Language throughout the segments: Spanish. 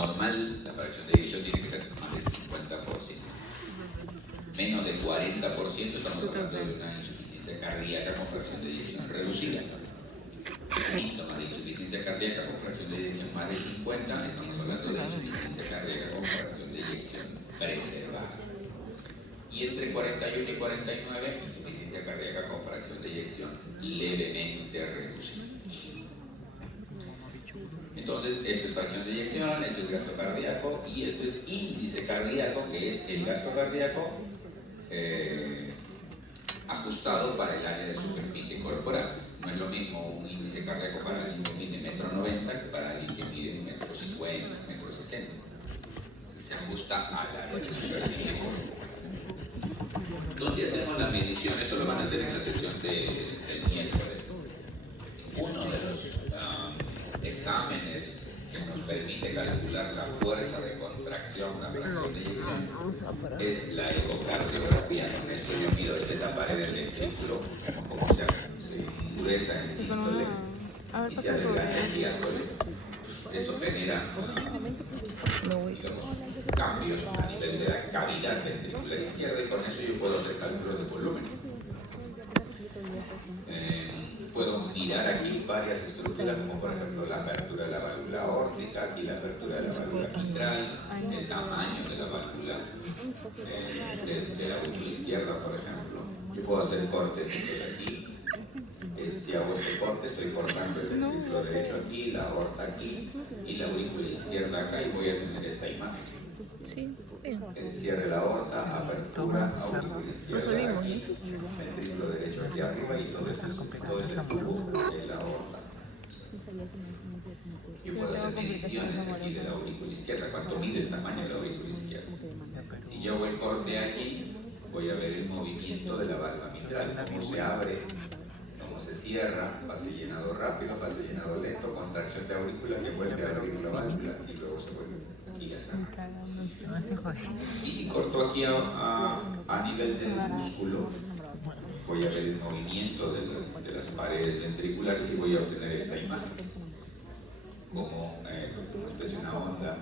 normal, la fracción de eyección tiene que ser más del 50%. Menos del 40% estamos hablando de una insuficiencia cardíaca con fracción de eyección reducida. Síntomas de insuficiencia cardíaca con fracción de eyección más de 50, estamos hablando de insuficiencia cardíaca con fracción de eyección preservada. Y entre 41 y 49, insuficiencia cardíaca con fracción de eyección levemente reducida. Entonces, esto es fracción de eyección, esto es gasto cardíaco y esto es índice cardíaco, que es el gasto cardíaco ajustado para el área de superficie corporal. No es lo mismo un índice cardíaco para alguien que mide 1,90 m que para alguien que mide 1,50 m, 1,60 m. Se ajusta al área de superficie corporal. ¿Dónde hacemos la medición? Esto lo van a hacer en la sesión del miércoles. Uno de los exámenes que nos permite calcular la fuerza de contracción, la fracción de eyección, es la ecocardiografía. Con esto yo mido desde la pared del ventrículo, como se endurece en sístole y se adelgaza en diástole. Eso genera digamos, cambios a nivel de la cavidad ventricular izquierda y con eso yo puedo hacer cálculos de volumen. Puedo mirar aquí varias estructuras, como por ejemplo la apertura de la válvula aórtica, aquí la apertura de la válvula mitral, el tamaño de la válvula de la aurícula izquierda, por ejemplo. Yo puedo hacer cortes aquí. Si hago este corte, estoy cortando el ventrículo derecho aquí, la aorta aquí y la aurícula izquierda acá y voy a tener esta imagen. Sí. Cierre la aorta, apertura, aurícula izquierda aquí, ventrículo derecho aquí arriba y todo este tubo es la aorta. Yo puedo hacer mediciones aquí de la aurícula izquierda, cuánto mide el tamaño de la aurícula izquierda. Si yo hago el corte aquí, voy a ver el movimiento de la válvula mitral, cómo se abre, cómo se cierra, fase llenado rápido, fase llenado lento, contracción de aurícula que vuelve a abrir la válvula y luego se vuelve aquí a cerrar. Y si corto aquí a nivel del músculo, voy a ver el movimiento de las paredes ventriculares y voy a obtener esta imagen. Como es una onda,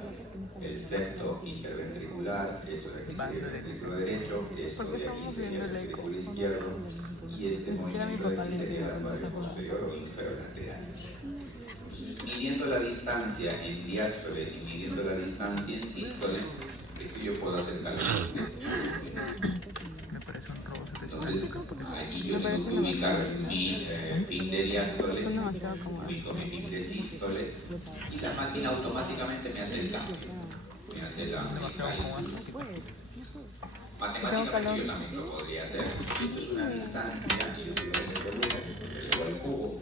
el septo interventricular, esto de aquí sería el ventrículo derecho, esto de aquí sería el ventrículo izquierdo y este movimiento de aquí sería la pared posterior o inferolateral. Midiendo la distancia en diástole y midiendo la distancia en sístole, es que yo puedo hacer cálculos. Entonces, allí yo tengo que ubicar mi fin de diástole, ubico mi fin de sístole y la máquina automáticamente me hace el cambio, me hace el cálculo. Matemáticamente yo también lo podría hacer. Esto es una distancia y yo tengo el volumen, llevo al cubo,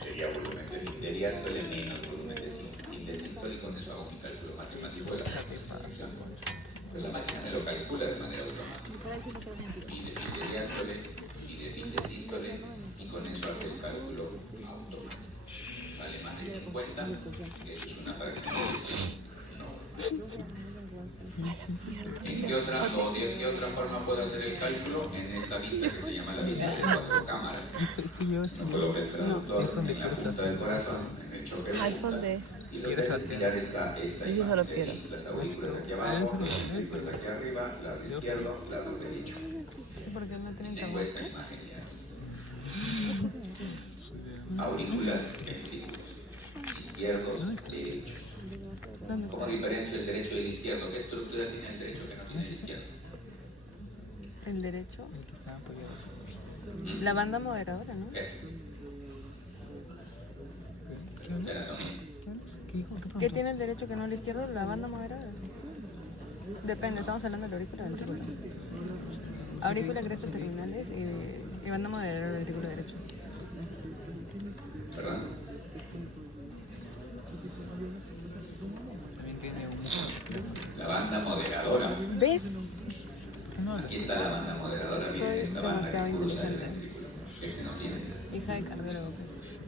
sería volumen de fin de diástole menos volumen de fin de sístole y con eso hago un cálculo matemático de la fracción. Pero la máquina me lo calcula de manera automática. Mide fin de diástole, mide fin de sístole y con eso hace el cálculo automático. Vale más de 50, que eso es una fracción no. ¿En qué otra forma puedo hacer el cálculo? En esta vista que se llama la vista de 4 cámaras. No coloco el traductor en la punta del corazón, en el choque de punta. Y lo que hace es mirar esta imagen de aquí, las aurículas aquí abajo, los ventrículos aquí arriba, lado izquierdo, lado derecho. Tengo esta imagen ya. Aurículas, ventrículos, izquierdo, derecho. ¿Cómo diferencio el derecho y el izquierdo? ¿Qué estructura tiene el derecho que no tiene el izquierdo? ¿El derecho? La banda moderadora, ¿no? ¿Qué? ¿Qué tiene el derecho que no el izquierdo? La banda moderada. Depende, estamos hablando de la aurícula ventricular. Aurícula, crestas terminales y banda moderadora ventrículo derecho. ¿Perdón? La banda moderadora. ¿Ves? Aquí está la banda moderadora. Miren, Soy esta banda demasiado que cruza el inteligente. ventrículo. Este no tiene. Hija de cardiólogo, pues.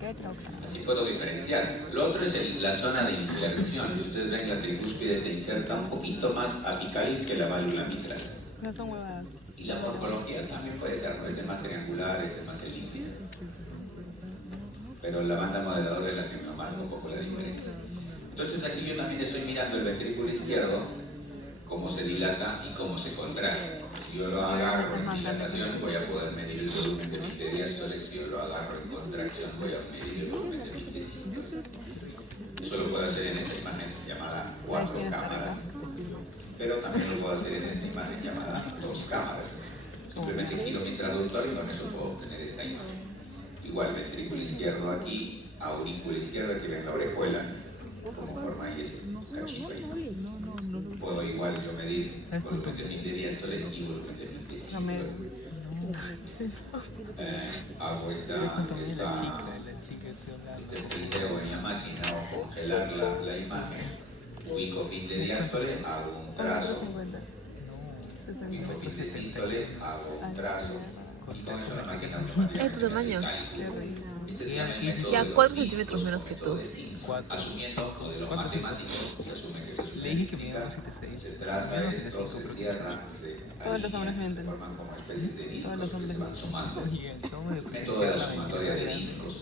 ¿Qué trabaja? Así puedo diferenciar. Lo otro es la zona de inserción. Si ustedes ven, la tricúspide se inserta un poquito más apical que la válvula mitral. No son huevadas. Y la morfología también puede ser, ¿no? Es de más triangular, es de más elíptica. Pero la banda moderadora es la que me marca un poco la diferencia. Entonces aquí yo también estoy mirando el ventrículo izquierdo, cómo se dilata y cómo se contrae. Si yo lo agarro en dilatación, voy a poder medir el volumen de mi diástole. Si yo lo agarro en contracción, voy a medir el volumen de mi sístole. Eso lo puedo hacer en esa imagen llamada 4 cámaras, pero también lo puedo hacer en esta imagen llamada 2 cámaras. Simplemente giro mi traductor y con eso puedo obtener esta imagen. Igual ventrículo izquierdo aquí, aurícula izquierda que ven la orejuela, como forma ahí ese cachito ahí. Puedo igual yo medir volumen de fin de diástole y volumen de fin de sístole. Hago este friseo en la máquina o congelar la imagen, ubico fin de diástole, hago un trazo, ubico fin de sístole, hago un trazo, y con eso la máquina automáticamente ¿Es tu tamaño? Este se llama el método Ya de los 4 ciscos, centímetros menos que tú. método de Simpson. Asumiendo modelos matemáticos, se asume que eso es una elíptica, se traza esto, se cierra, se Todos los hombres alinean, mienten. se forman como especies de discos Todos los que hombres se van sumando. Método de la sumatoria de discos.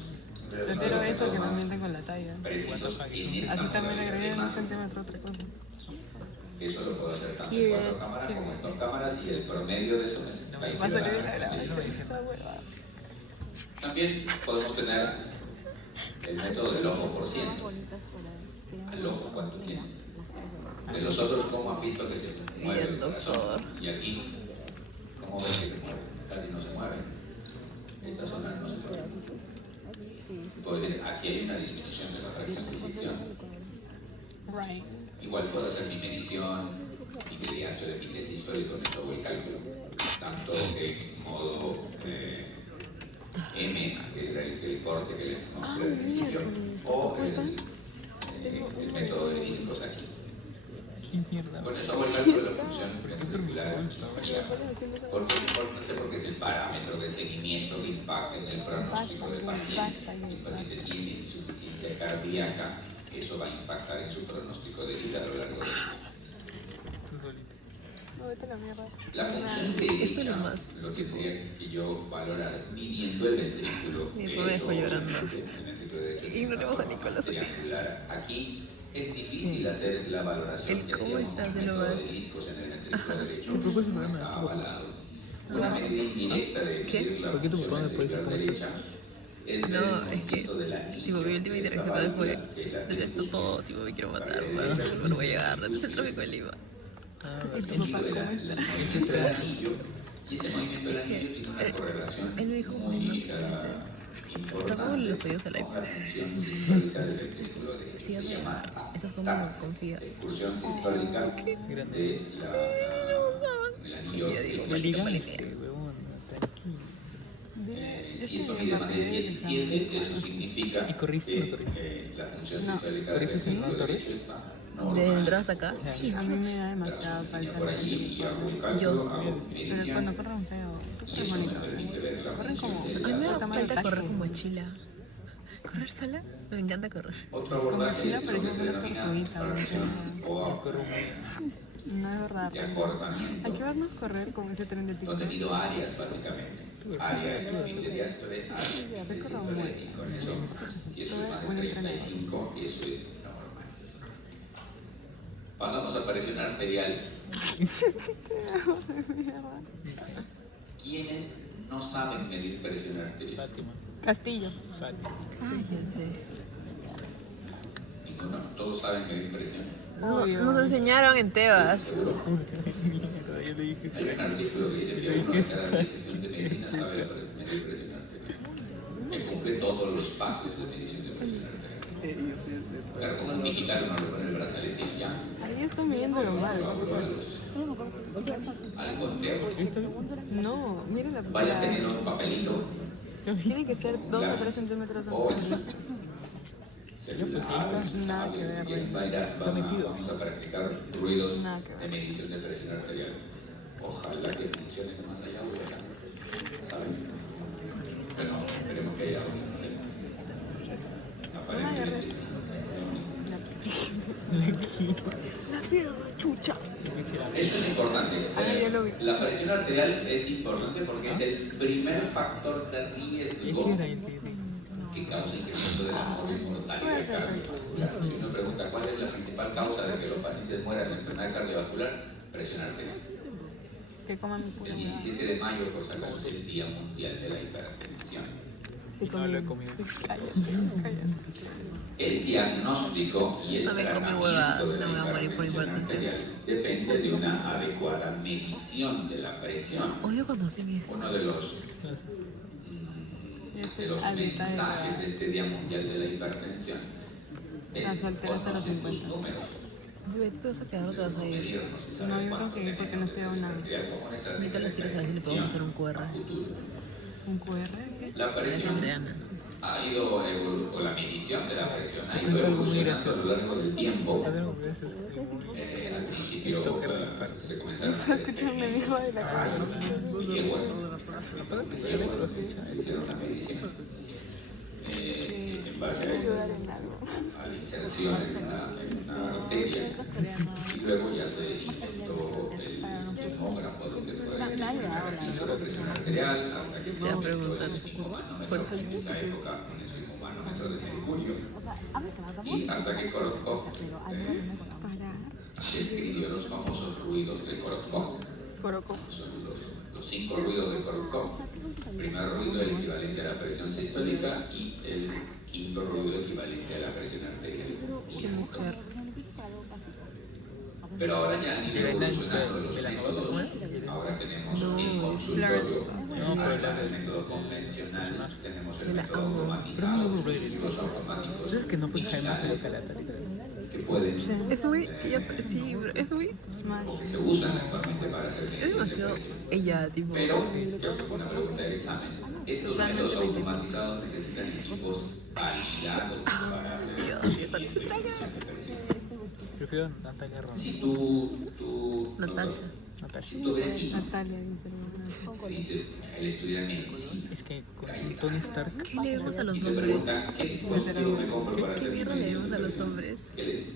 Prefiero eso que me mienten con la talla. Precisos en esta Así también le agregué modalidad. un centímetro otra cosa. Eso lo puedo hacer tanto en 4 cámaras como en 2 cámaras y el promedio de eso me Va a salir en la grabación esta huevada. También podemos tener el método del ojo por ciento. Al ojo, ¿cuánto tiene? De los otros, ¿cómo han visto que se mueve el corazón? Y aquí, ¿cómo ven que se mueve? Casi no se mueven. Esta zona no se mueve. Puedo decir, aquí hay una disminución de la fracción de fricción. Right. Igual puedo hacer mi medición, mi diástole de fin de sístole y con esto hago el cálculo. Tanto en modo M, que era el corte que le mostré al principio, o el método de discos aquí. Con eso hago el cálculo de la función ventricular izquierda. ¿Por qué es importante? Porque es el parámetro de seguimiento que impacta en el pronóstico del paciente. Si el paciente tiene insuficiencia cardíaca, eso va a impactar en su pronóstico de vida a lo largo del día. No, vete a la mierda. La función Esto derecha es lo más. lo tendría que yo valorar midiendo el ventrículo. Mi que papá me dejó eso, llorando. obviamente, el ventrículo derecho es Ignoremos una a forma Nicolás. más triangular. Aquí es difícil hacer la valoración que ¿Cómo hacíamos estás con de el lo método más? de discos en el ventrículo derecho. No está avalado. Una medida indirecta de ¿Qué? medir la ¿Por qué tu función papá me puede ventricular decir derecha es No, el es que, movimiento del anillo tipo, mi última de esta interacción con él fue, válvula, que es la desde esto tricuspide. todo, tipo, me quiero matar, weón, no voy a llegar, desde el tráfico de Lima. El giro del anillo, y ese movimiento del anillo tiene una correlación Él me dijo, muy bueno, ¿qué dices? importante Tampoco los oídos al aire. con la función sistólica del ventrículo derecho. Sí, Se llama esas como TAPS, confía. excursión sistólica del anillo Ya digo, tricuspide. maldita mala Este, idea. huevón, tranquilo. Si esto mide más de 17, eso significa ¿Y corriste o no que corriste? la función No. sistólica del ¿Corriste en ventrículo una derecho está normal. ¿De entrar hasta acá? Sí, A mí me da demasiada Trazo falta. por allí y hago el cálculo, hago mi Pero medición. cuando corren feo, tú Y corres eso me bonito. permite ver la Corren como. función A mí me da tamaño falta de correr casco. con mochila. ¿Correr sola? Me encanta correr. Otro Con abordaje mochila es lo que parecemos se una denomina tortuguita, fracción o No es verdad. de acortamiento. Hay que vernos correr con ese tren de He TikTok. tenido áreas básicamente. Área de fin de diástole, área de fin de sístole, y con eso, si eso es más de 35, eso es normal. Pasamos a presión arterial. ¿Quiénes no saben medir presión arterial? Fátima. Castillo. Fátima. Cállense. Ninguno, todos saben medir presión. Obvio. Nos enseñaron en Tebas. ¿Seguro? Mierda, yo le dije Hay un artículo que dice que uno de cada 10 estudiantes de medicina sabe medir presión arterial. Que cumple todos los pasos de medición de presión arterial. Claro, como un digital uno le pone el brazalete y ya. Ahí está midiéndolo mal. Al conteo. No, miren la Vayan teniendo un papelito. Tiene que ser 2 a 3 centímetros O antes de eso. celular, Nada que ver, güey. Vamos a practicar ruidos Nada que ver. de medición de presión arterial. Ojalá que funcione más allá o allá. ¿Saben? Pero no, esperemos que haya algo. Aparentemente. La pierna, chucha. Esto es importante. Ya lo vi. La presión arterial es importante porque es el primer factor de riesgo Quisiera entender. que causa incremento del amor y mortalidad cardiovascular. Y uno pregunta, ¿cuál es la principal causa de que los pacientes mueran de enfermedad cardiovascular? Presión arterial. Que coman pura El 17 de mayo, por si acaso, es el Día Mundial de la Hipertensión. No lo he comido. El diagnóstico y el También comí tratamiento huevadas, de no me la voy a morir por hipertensión hipertensión. arterial depende de una adecuada medición de la presión. Odio cuando hacen eso. Uno de los Yo estoy de los a mitad de mensajes de este Día Mundial de la Hipertensión es sea, soltera hasta los conocer tus 50. números, Bebé, ¿tú te vas a quedar o te vas a ir? medirnos y saber No, yo cuánto creo que ir porque no tenemos estoy de a una- presión arterial, como nuestra Ahorita les quiero saber si le podemos hacer un QR. a futuro. un QR. ¿Qué? La presión Adriana. ha ido o la medición de la presión ha ido evolucionando a lo largo del tiempo. Algo gracias. Al principio se comenzaron a Se escucha un hijo de la cara. yeguas, hicieron la medición en base a Ayudar en algo. a la inserción en una arteria y luego ya se inventó el tomógrafo donde fue el registro de presión arterial hasta que se Te voy a inventó preguntar. el sismomanómetro, en esa época un sismomanómetro de mercurio y hasta que Korotkov describió los famosos ruidos de Korotkov. Korokov. Son los 5 ruidos de Korotkov. El primer ruido el equivalente a la presión sistólica y el quinto ruido equivalente a la presión arterial. Qué mujer. Pero ahora ya han ido evolucionando los métodos. Ahora tenemos el consultorio, además del método convencional, tenemos el método automatizado, dispositivos automáticos ¿Sabes que no puedes dejar más de digitales calata? que pueden Es muy. Sí, bro, es muy. Smash. o que se usan actualmente para hacer Es medición de demasiado. presión. Ella, tipo. Pero, creo que fue una pregunta del examen, estos métodos automatizados necesitan equipos validados para hacer Dios, seguimiento y medición de presión. Prefiero Natalia Ron. Si tú Natasha. Natasha. si tu vecino Natalia dice el te dice, él estudia medicina, Es que con Tony Stark. ¿Qué leemos a y los te hombres? preguntan, ¿qué dispositivo me compro para ¿Qué hacer mi mierda medición leemos de a los presión? hombres? ¿Qué le dices?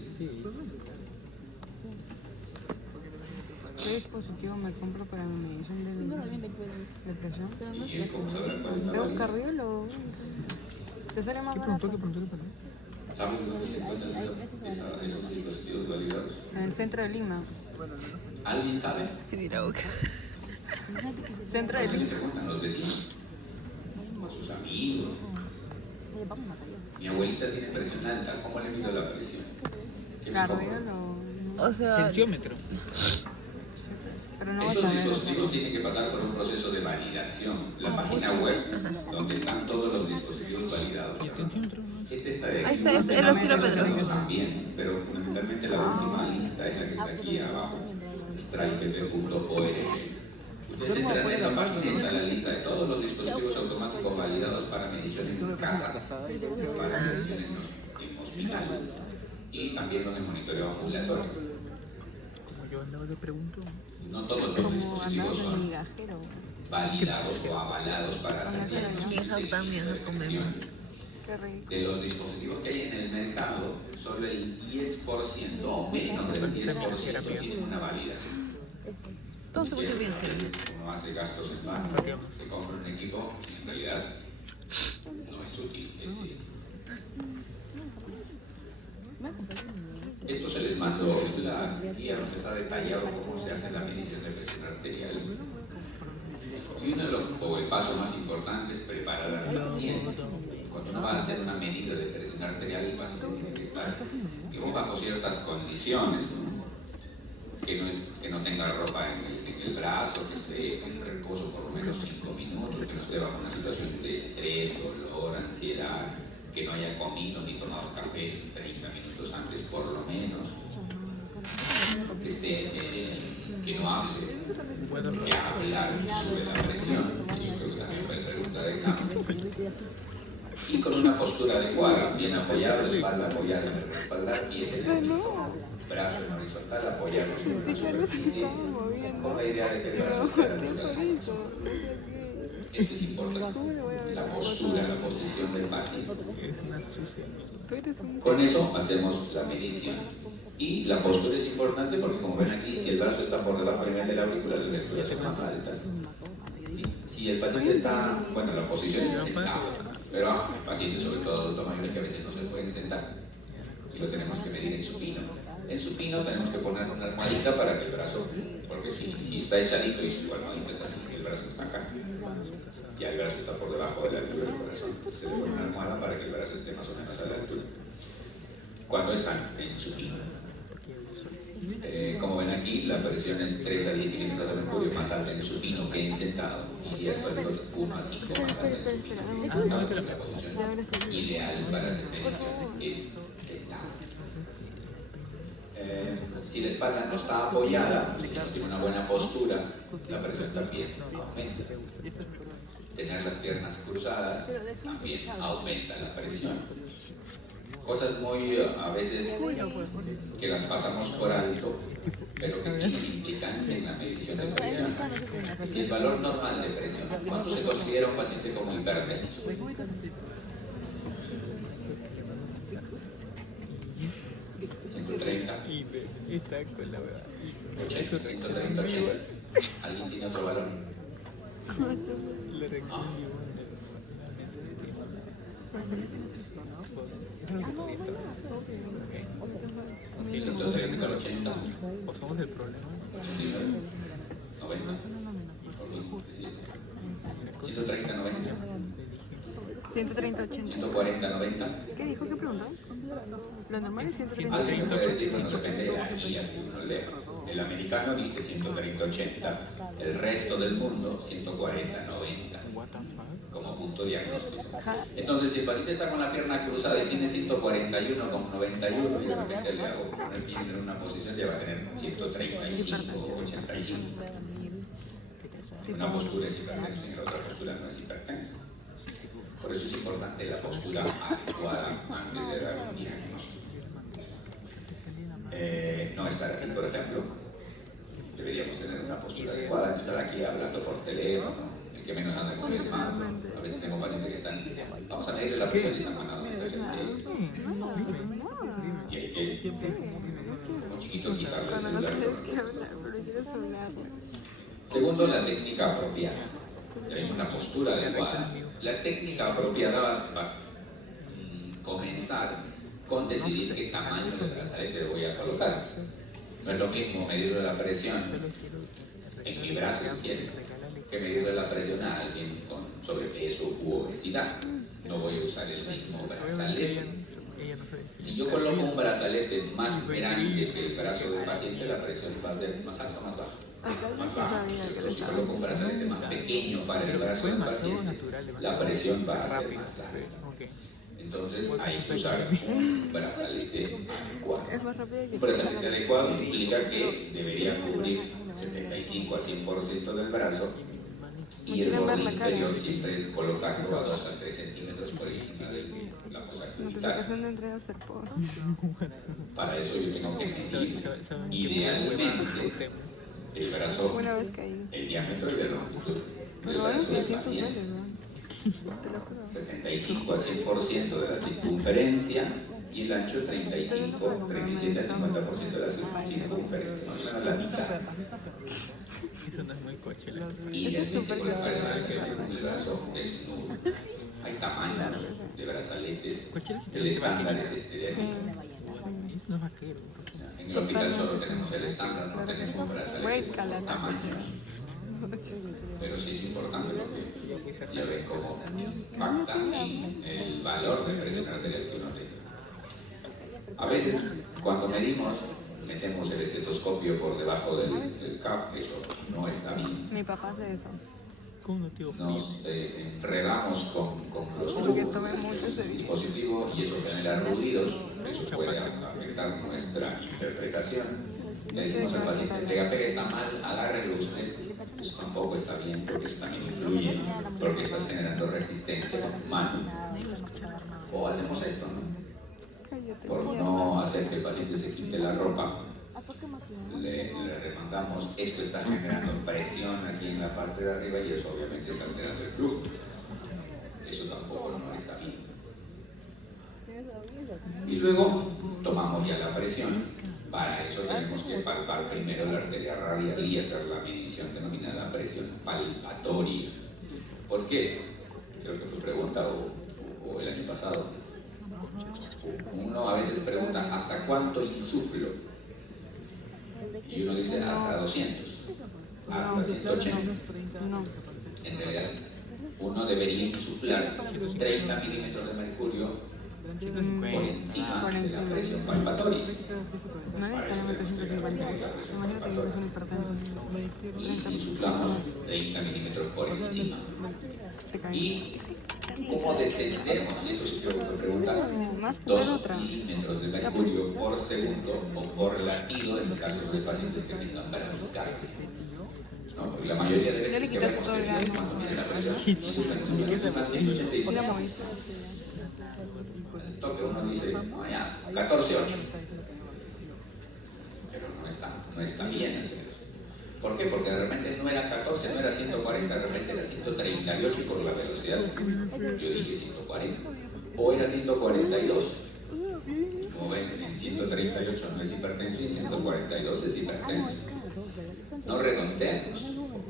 ¿Qué dispositivo me compro para mi medición de presión? Y él, ¿cómo sabrá cuál es la Veo un válida? cardiólogo. ¿Te sale más ¿Qué barato? preguntó? ¿Sabes dónde se encuentran esos dispositivos validados? En el centro de Lima. ¿Alguien sabe? ¿Qué dirá boca? Centro de Se Lima. preguntan los vecinos, sus amigos. Mi abuelita tiene presión alta, ¿cómo le mido la presión? ¿Qué me compro? Cardiólogo. ¿no? O sea. Tensiómetro. Pero no vas Estos a ver. dispositivos tienen que pasar por un proceso de validación. La página web donde están todos los dispositivos validados. ¿Y el tensiómetro? Este está de Ahí está, es el oscilómetro. también, pero fundamentalmente la última lista es la que está aquí abajo, strikepp.org. Ustedes entran en esa página y está la lista de todos los dispositivos automáticos validados para medición en casa, para medición en hospital y también los de monitoreo ambulatorio. Como yo andaba le pregunto. No todos los Como dispositivos andar de son migajero. validados o avalados para hacer Las viejas también las comemos. Qué rico. De los dispositivos que hay en el mercado, solo el 10% o menos del 10% tienen una validación. Todo se puso bien. Uno hace gastos en vano, se compra un equipo y en realidad no es útil. Esto se les mandó, es la guía donde está detallado cómo se hace la medición de presión arterial. Y uno de los, o el paso más importante es preparar al paciente. Cuando uno va a hacer una medida de presión arterial, el paciente tiene que estar bajo ciertas condiciones, ¿no? Que no tenga ropa en el brazo, que esté en reposo por lo menos 5 minutos, que no esté bajo una situación de estrés, dolor, ansiedad, que no haya comido ni tomado café 30 minutos antes por lo menos, que esté, que no hable, que hablar sobre la presión, eso creo que también fue pregunta de examen. Y con una postura adecuada, bien apoyado, espalda apoyada en el respaldar, pies en el piso, brazo en horizontal, apoyados en una superficie, con la idea de que el brazo esté a la altura del piso. Esto es importante, la postura, la posición del paciente. Con eso hacemos la medición. Y la postura es importante porque, como ven aquí, si el brazo está por debajo del nivel de la aurícula, las lecturas son más altas. Si el paciente está, bueno, la posición es sentado, Pero hay pacientes, sobre todo adultos mayores, que a veces no se pueden sentar y lo tenemos que medir en supino. En supino tenemos que poner una almohadita para que el brazo, porque si está echadito y su almohadita está así, el brazo está acá, ya el brazo está por debajo de la altura del corazón. Se le pone una almohada para que el brazo esté más o menos a la altura. Cuando están en supino. Como ven aquí, la presión es 3 a 10 milímetros de mercurio más alta en supino que en sentado, y esto es 1 a 5 más alta en supino. La posición ideal para hacer mediciones es sentado. Si la espalda no está apoyada y no tiene una buena postura, la presión también aumenta. Tener las piernas cruzadas también aumenta la presión. Cosas muy, a veces, que las pasamos por alto, pero que tienen implicancia en la medición de presión. Si el valor normal de presión, ¿cuánto se considera un paciente como hipertenso? 130. Y está con la verdad. 80, 130, 80. ¿Alguien tiene otro valor? La reacción Okay. 130 al 80. Pasamos el problema. 90. 130, 90. 130, 80. 140, 90. ¿Qué dijo? ¿Qué preguntó? Lo normal es 130, Alguien 80. puede decir, no depende de la guía que uno lea. El americano dice 130, 80. El resto del mundo, 140, 90. Como punto diagnóstico. Entonces, si el paciente está con la pierna cruzada y tiene 141 con 91 y de repente le hago poner bien en una posición, ya va a tener 135 o 85. Una postura es hipertenso y en la otra postura no es hipertenso. Por eso es importante la postura adecuada antes de dar un diagnóstico. No estar así, por ejemplo. Deberíamos tener una postura adecuada, no estar aquí hablando por teléfono. El que menos anda con el smartphone. A veces tengo pacientes que están, vamos a medirle la presión y están mandando mensajes de y hay que, como chiquito, quitarle el Cuando no celular. sabes qué hablar, pero quieres hablar. Segundo, la técnica apropiada. Tenemos la postura adecuada. La técnica apropiada va a comenzar con decidir qué tamaño de brazalete voy a colocar. No es lo mismo medirle la presión en mi brazo, si quieren, que medirle la presión a alguien con sobrepeso u obesidad. No voy a usar el mismo brazalete. Si yo coloco un brazalete más grande que el brazo del paciente, la presión va a ser más alta o más baja. Más baja. Pero si coloco un brazalete más pequeño para el brazo del paciente, la presión va a ser más alta. Entonces hay que usar un brazalete adecuado. Un brazalete adecuado implica que debería cubrir 75 a 100% del brazo y el borde inferior siempre colocarlo a 2 a 3 centímetros por encima de la fosa genital. Notificación de entrega hacer post. Para eso yo tengo que medir idealmente el brazo, Una vez caí. el diámetro y la longitud del Pero ahora brazo del 300 soles, paciente. ¿no? Te lo juro. 75 a 100% de la circunferencia y el ancho 35, 37 a 50% de la circunferencia, más o menos la mitad. Eso no es muy coche. Idealmente con la pared que el brazo desnudo. Hay tamaños de brazaletes, el estándar es este de aquí. No es vaquero. En el hospital solo tenemos el estándar, no tenemos un brazalete con tamaños. Pero sí es importante porque ya ven cómo impacta en el valor de presión arterial que uno tenga. A veces, cuando medimos, metemos el estetoscopio por debajo del CAF, eso no está bien. Mi papá hace eso. ¿Cómo no te ofrece? Nos enredamos con los Porque tubos tomé mucho ese del día. dispositivo y eso genera ruidos, eso puede afectar nuestra interpretación. Le decimos al paciente, el pega-pega está mal, agárrelo usted. Eso tampoco está bien porque eso también influye, porque estás generando resistencia con tu mano. O hacemos esto, ¿no? Por no hacer que el paciente se quite la ropa, le remangamos, esto está generando presión aquí en la parte de arriba y eso obviamente está alterando el flujo. Eso tampoco no está bien. Y luego tomamos ya la presión. Para eso tenemos que palpar primero la arteria radial y hacer la medición denominada presión palpatoria. ¿Por qué? Creo que fue pregunta o el año pasado. Uno a veces pregunta, ¿hasta cuánto insuflo? Y uno dice, hasta 200, hasta 180. No. En realidad, uno debería insuflar 30 milímetros de mercurio por encima de la presión palpatoria. No necesariamente 150. Imagínate que es un hipertenso. Y insuflamos 30 milímetros por encima. ¿Y cómo descendemos? Y esto sí creo que me preguntan. Más que 2 otra. milímetros de mercurio por segundo o por latido en el caso de pacientes que tengan bradicardia. ¿No? Porque la mayoría de veces que vemos que cuando miden la presión, insuflan 185. Al toque uno dice, no, ya, 14,8. Pero no está bien hacer eso. ¿Por qué? Porque de repente no era 14, no era 140, de repente era 138 y por la velocidad yo dije 140. O era 142. Como ven, en 138 no es hipertenso y en 142 es hipertenso. No redondeamos.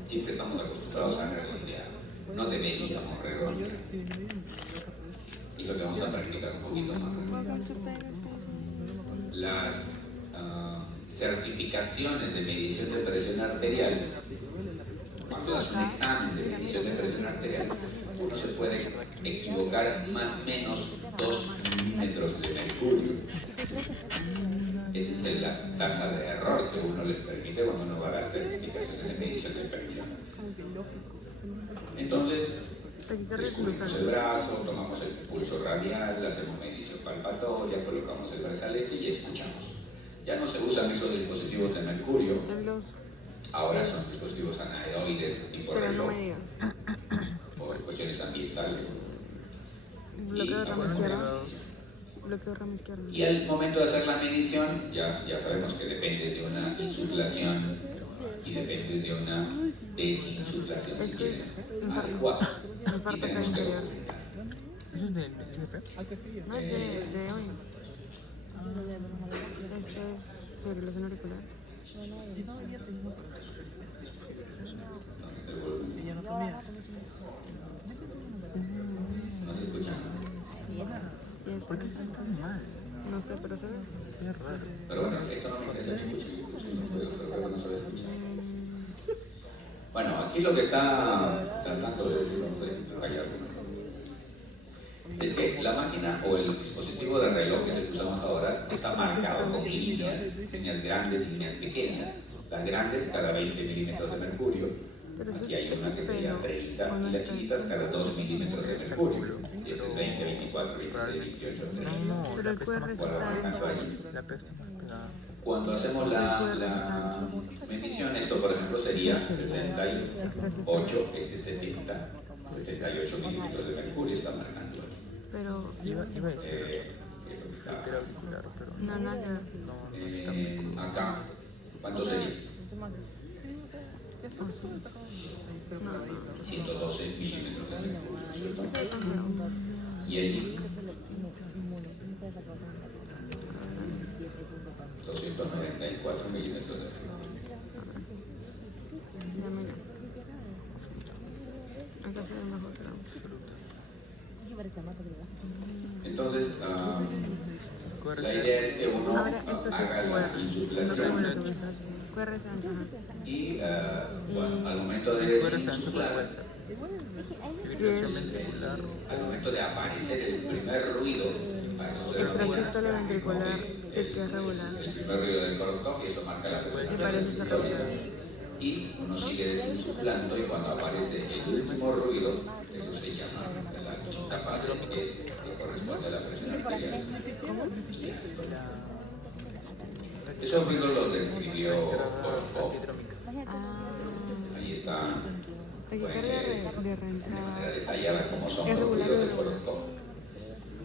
Siempre estamos acostumbrados a redondear. No deberíamos redondear. Y lo que vamos a practicar un poquito más. Las certificaciones de medición de presión arterial, cuando das un examen de medición de presión arterial, uno se puede equivocar más o menos 2 milímetros de mercurio. Esa es la tasa de error que uno les permite cuando uno va a dar certificaciones de medición de presión. Entonces, descubrimos el brazo, tomamos el pulso radial, hacemos medición palpatoria, colocamos el brazalete y escuchamos. Ya no se usan esos dispositivos de mercurio, ahora son dispositivos anaeroides tipo reloj, por cuestiones ambientales. Bloqueo rama izquierda. Bloqueo rama izquierda. Y al momento de hacer la medición, ya sabemos que depende de una insuflación y depende de una desinsuflación, si quieren, adecuada. Y tenemos que documentar. ¿Eso es del CP? No, es de hoy. Esto es fibrilación auricular. No se escucha. Y esto ¿Por qué están tan mal? no sé, pero se ve. Qué raro. Pero bueno, esto no me interesa que escuchen, pero creo que no se va a escuchar. Bueno, aquí lo que está tratando de decir, vamos a callarlo, es que la máquina o el dispositivo de reloj que se usamos ahora está marcado con líneas grandes, líneas pequeñas. Las grandes cada 20 milímetros de mercurio, aquí hay una que sería 30 y las chiquitas cada 2 milímetros de mercurio. Y este es 20, 24, 26, 28, 30. No, Pero la el pesta QR más está Bueno, marcando dentro. allí. La pesta más pegada. Cuando hacemos la medición, esto por ejemplo sería 68, este 70, 68 milímetros de mercurio está marcando ahí. Pero Iba a decir Es lo que está. que era auricular, pero no, nada que ver. no está muy cool. Acá, ¿cuánto sería? Oh, sí. No, 112 milímetros de mercurio, ¿cierto? Y allí 294 milímetros de mercurio. ya mira. Acá se ve mejor, pero... Entonces, la idea es que uno Ahora esto sí es haga la QR. insuflación QR se ancha. y bueno, al momento de insuflar, Si es al momento de aparecer el primer ruido, para eso se extrasístole ventricular, si es que es regular. el primer ruido del Korsakoff, y eso marca la presión Y parece ser sistólica. regular. Y uno sigue desinsuflando y cuando aparece el último ruido, eso se llama la quinta fase, que es que corresponde a la presión arterial. Y ya está. Esos ruidos los describió Korsakoff. Ahí está. Taquicardia de De manera reentrada. detallada cómo son ¿Es los regular ruidos o de irregular? Korsakoff.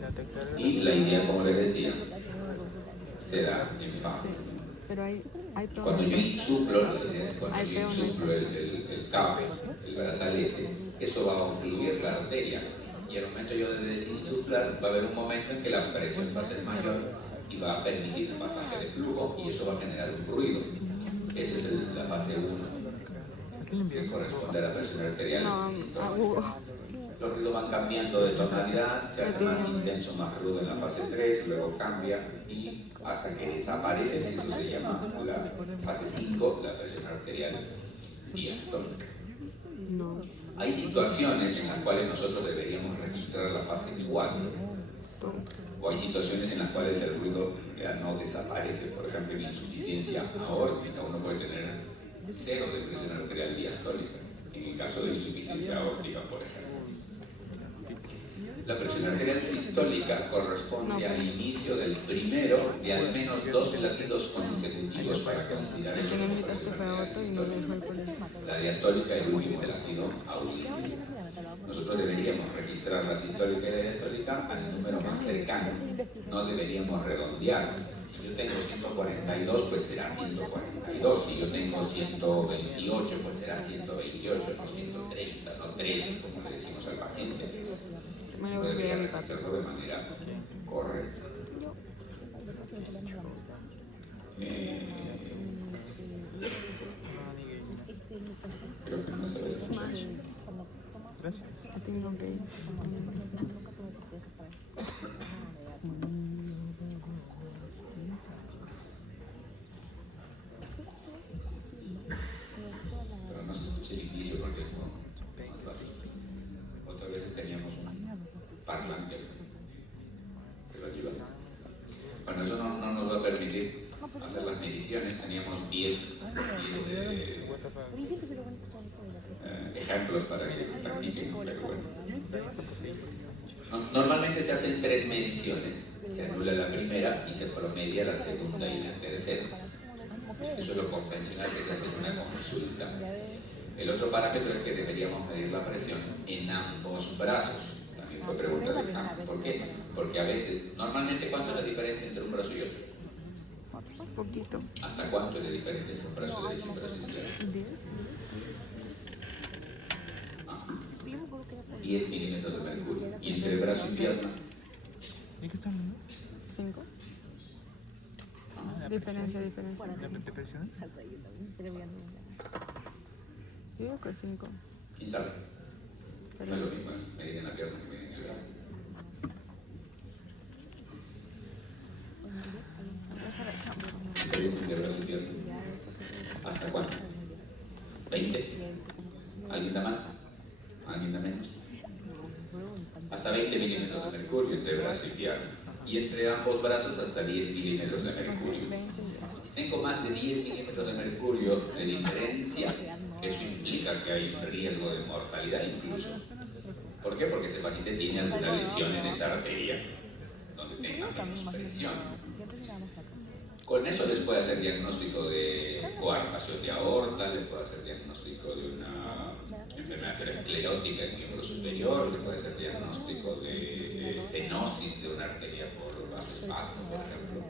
La tecla Y la idea, como les decía, se da en fase. Pero hay Cuando yo insuflo, cuando Hay yo peones. insuflo el CAF, el brazalete, eso va a ocluir la arteria. Y al momento yo de desinsuflar, va a haber un momento en que la presión va a ser mayor y va a permitir el pasaje de flujo y eso va a generar un ruido. Esa es la fase 1, que corresponde a la presión arterial no, a sistólica. Hugo. Los ruidos van cambiando de tonalidad, se hace más intenso, más rudo en la fase 3, luego cambia y hasta que desaparece, eso se llama la fase 5, la presión arterial diastólica. Hay situaciones en las cuales nosotros deberíamos registrar la fase 4, o hay situaciones en las cuales el ruido ya no desaparece, por ejemplo en insuficiencia aórtica uno puede tener 0 de presión arterial diastólica, en el caso de insuficiencia aórtica por ejemplo. La presión arterial sistólica corresponde al inicio del primero de al menos 12 latidos consecutivos para considerar el presión arterial sistólica. La diastólica es el último latido auditivo. Nosotros deberíamos registrar la sistólica y la diastólica al número más cercano, no deberíamos redondear. Si yo tengo 142, pues será 142. Si yo tengo 128, pues será 128, no 130, no 13, como le decimos al paciente. No debería registrarlo de manera correcta. Creo que no se ve eso. Gracias. Pero no se escucha el inicio porque es como otras veces teníamos un parlante que lo ayuda. Bueno, eso no nos va a permitir hacer las mediciones. Teníamos 10 ejemplos para que practiquen, pero bueno. Normalmente se hacen 3 mediciones. Se anula la primera y se promedia la segunda y la tercera. Eso es lo convencional que se hace en una consulta. El otro parámetro es que deberíamos medir la presión en ambos brazos. También fue pregunta del examen. ¿Por qué? Porque a veces, normalmente, ¿cuánto es la diferencia entre un brazo y otro? Poquito. ¿Hasta cuánto es la diferencia entre un brazo derecho y un brazo izquierdo? 10 milímetros de mercurio. ¿Y entre brazo y pierna? ¿Y qué están viendo? 5. Diferencia. ¿La presión? Yo digo que 5. ¿Quién sabe? No es lo mismo medir en la pierna que medir en el brazo. Diferencia entre brazo y pierna. ¿Hasta cuánto? ¿20? ¿Alguien da más? ¿Alguien da menos? Hasta 20 milímetros de mercurio entre brazo y pierna. Y entre ambos brazos hasta 10 milímetros de mercurio. Si tengo más de 10 milímetros de mercurio de diferencia, eso implica que hay riesgo de mortalidad incluso. ¿Por qué? Porque ese paciente tiene alguna lesión en esa arteria donde tenga menos presión. Con eso les puede hacer diagnóstico de coartación de aorta, les puede hacer diagnóstico de una enfermedad esclerótica en miembro superior, le puede hacer diagnóstico de estenosis de una arteria por vasoespasmo, por ejemplo.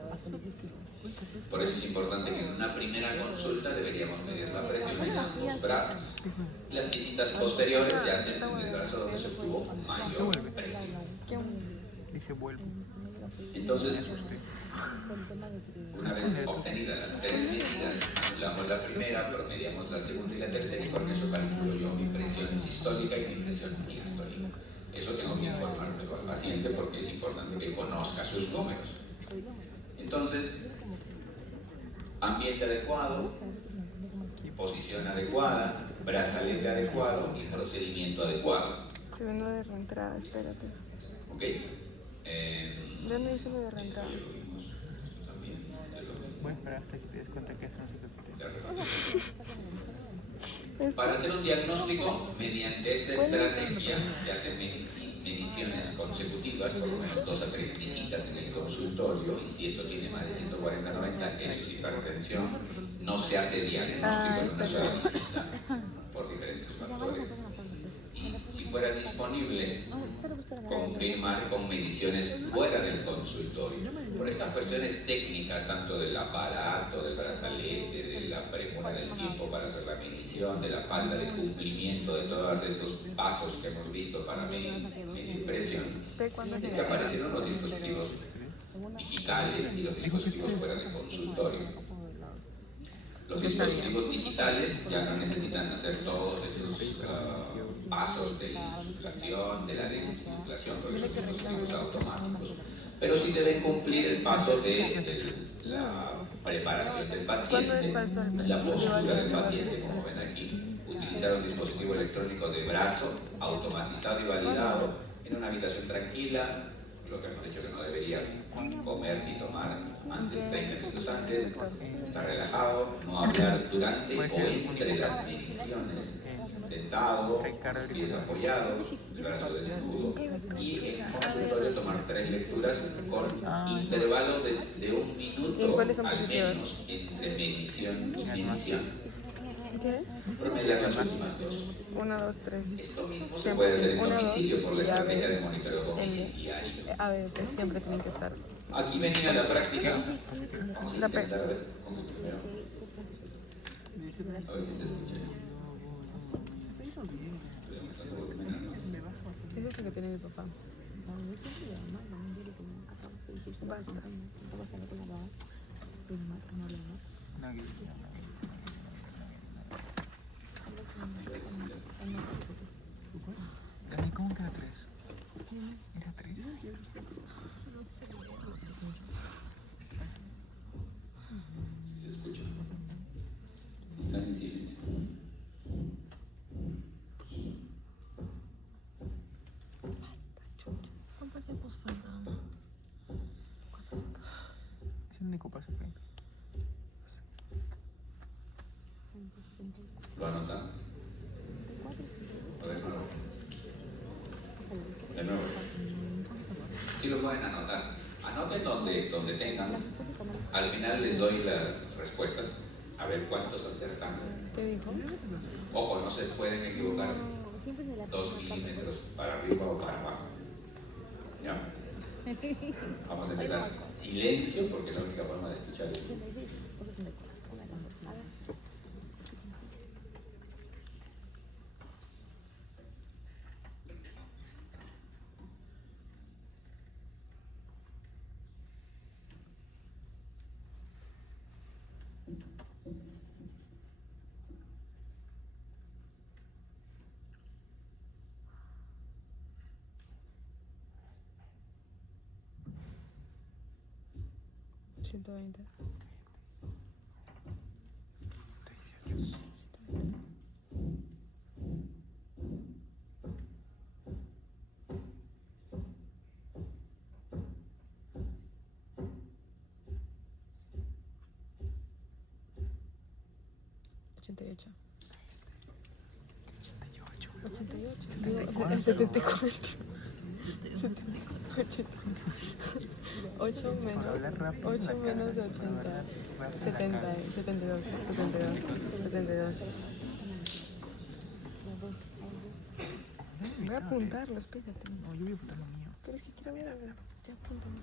Por eso es importante que en una primera consulta deberíamos medir la presión en ambos brazos. Las visitas posteriores se hacen en el brazo donde se obtuvo mayor presión. Dice vuelvo. Entonces, una vez obtenidas las 3 medidas, anulamos la primera, promediamos la segunda y la tercera y con eso calculo yo mi presión sistólica y mi presión diastólica. Eso tengo que informárselo al paciente porque es importante que conozca sus números. Entonces, ambiente adecuado, posición adecuada, brazalete adecuado y procedimiento adecuado. Se vengo de reentrada, espérate. ¿Ok? Ya no hice lo de reentrada. Esto ya lo vimos también. Voy a esperar hasta que te des cuenta que eso no se repite. Para hacer un diagnóstico, mediante esta estrategia se hacen mediciones consecutivas, por lo menos 2 a 3 visitas en el consultorio, y si esto tiene más de 140-90, eso es hipertensión. No se hace diagnóstico en una sola visita por diferentes factores. Y si fuera disponible, confirmar con mediciones fuera del consultorio. Por estas cuestiones técnicas, tanto del aparato, del brazalete, de la premura del tiempo para hacer la medición, de la falta de cumplimiento de todos estos pasos que hemos visto para medir presión, es que aparecieron los dispositivos digitales y los dispositivos fuera del consultorio. Los dispositivos digitales ya no necesitan hacer todos estos pasos de la insuflación, de la desinsuflación, porque son dispositivos automáticos, pero sí deben cumplir el paso de la preparación del paciente, la postura del paciente, como ven aquí, utilizar un dispositivo electrónico de brazo, automatizado y validado, en una habitación tranquila, lo que hemos dicho que no debería comer ni tomar antes, 30 minutos antes, estar relajado, no hablar durante o entre las mediciones, sentado, pies apoyados, el brazo desnudo, y en el consultorio tomar 3 lecturas con intervalos de 1 minuto al menos entre medición y medición. ¿Qué? Promediar las últimas 2. 1, 2, 3. Esto mismo se puede hacer en domicilio por la y A, estrategia B, de monitoreo domiciliario. A, B, P, siempre tienen que estar. Aquí venía la práctica. Vamos a La P. intentar ver cómo primero. A ver si se escucha. ¿Qué es eso que tiene mi papá? Basta. Una guía. Dani, ¿cómo que era 3? ¿Era 3? Si se escucha. Están en silencio. ¿Cuántos tiempos faltan? Es el único paso que hay. ¿Lo anotan? ¿O de nuevo? De nuevo. Sí lo pueden anotar. Anoten donde tengan. Al final les doy las respuestas. A ver cuántos acertan. ¿Qué dijo? Ojo, no se pueden equivocar 2 milímetros para arriba o para abajo. ¿Ya? Vamos a empezar. Silencio, porque es la única forma de escuchar es $120. 88. 88. 74. 8 menos 80. 70, 72. Voy a apuntarlo, espérate. No, yo voy a apuntar lo mío. Pero es que quiero ver algo. Ya apúntalo.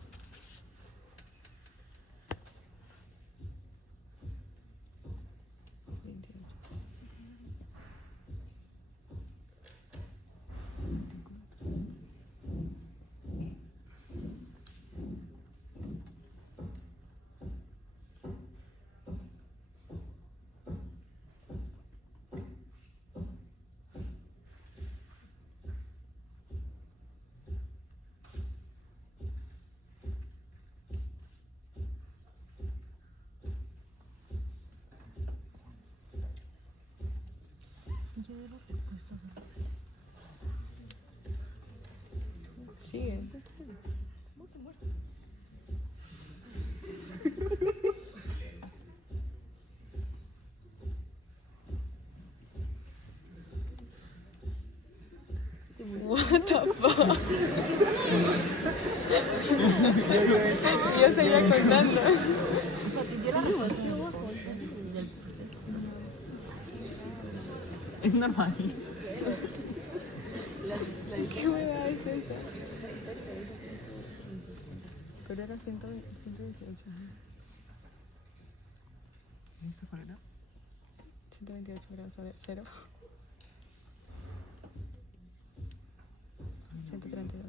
Sigue. What the fuck? Yo seguía contando. Es normal. ¿Qué hueá es esa? Pero era 128. ¿Esta cuál era? 128 grados sobre 0. 132.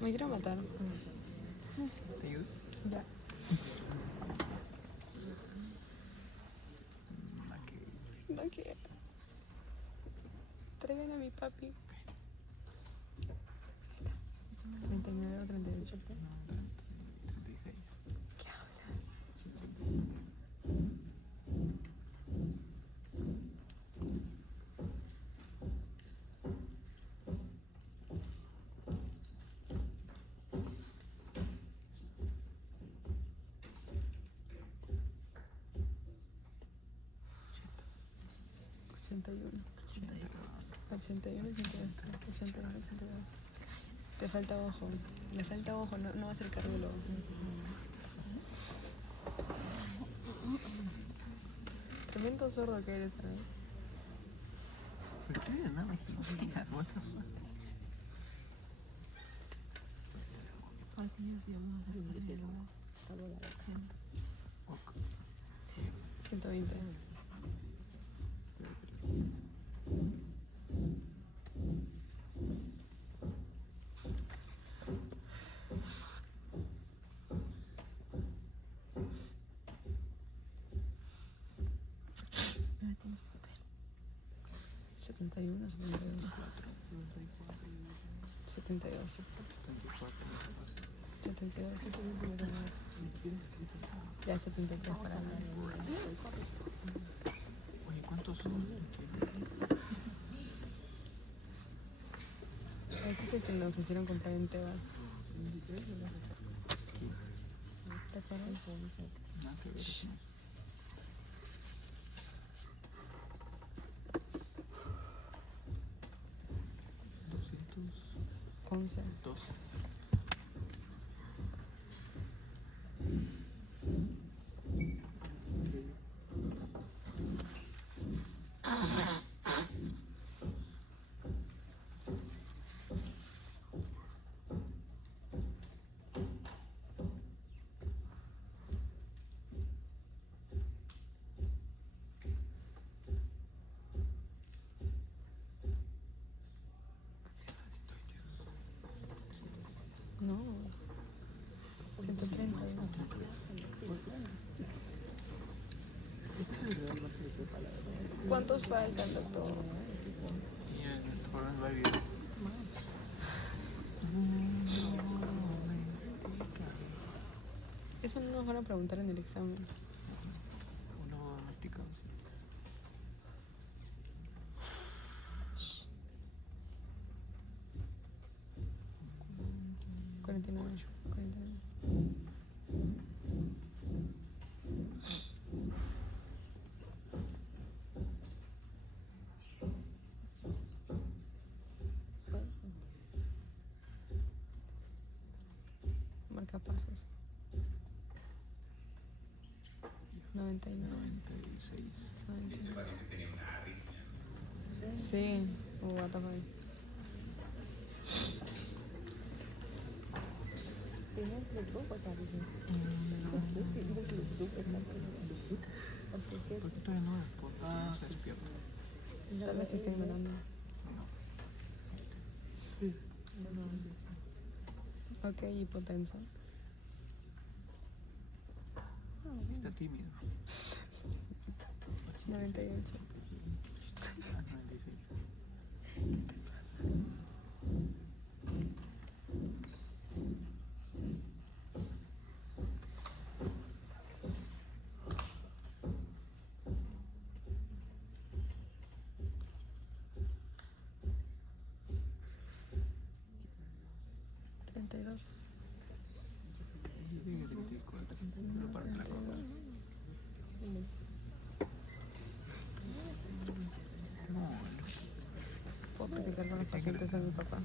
Me quiero matar. ¿Te ayudo? Ya. No quiero. Traigan a mi papi. 39 o 38. 36. ¿Qué hablas? Te falta ojo. Le falta ojo. No va a ser cardiólogo. Tremendo zorro que eres, ¿sabes? ¿Por qué? No, me gilea. What the fuck? Ok. 120. No tienes papel. 71, 72. 72. 72. Ya 73 para hablar. Oye, ¿cuántos son? Este es el que nos hicieron comprar en Tebas. ¿Te acuerdas? Nada que ver con eso. 11. 12. No. 130. ¿Cuántos faltan, doctor? Y el joven va a vivir. Eso no nos van a preguntar en el examen. Uno masticado, sí. 49. 49. Marcapasos. 99. 96. 99. Parece que tenía una arritmia. Sí. What the fuck. ¿Por qué todavía no responde? Se despierta. Tal vez te estoy mirando. Ok, hipotenso. Está tímido. 98. Ah, 96. Dice que 34. Pero parte la copa. Puedo platicar con los pacientes de mi papá.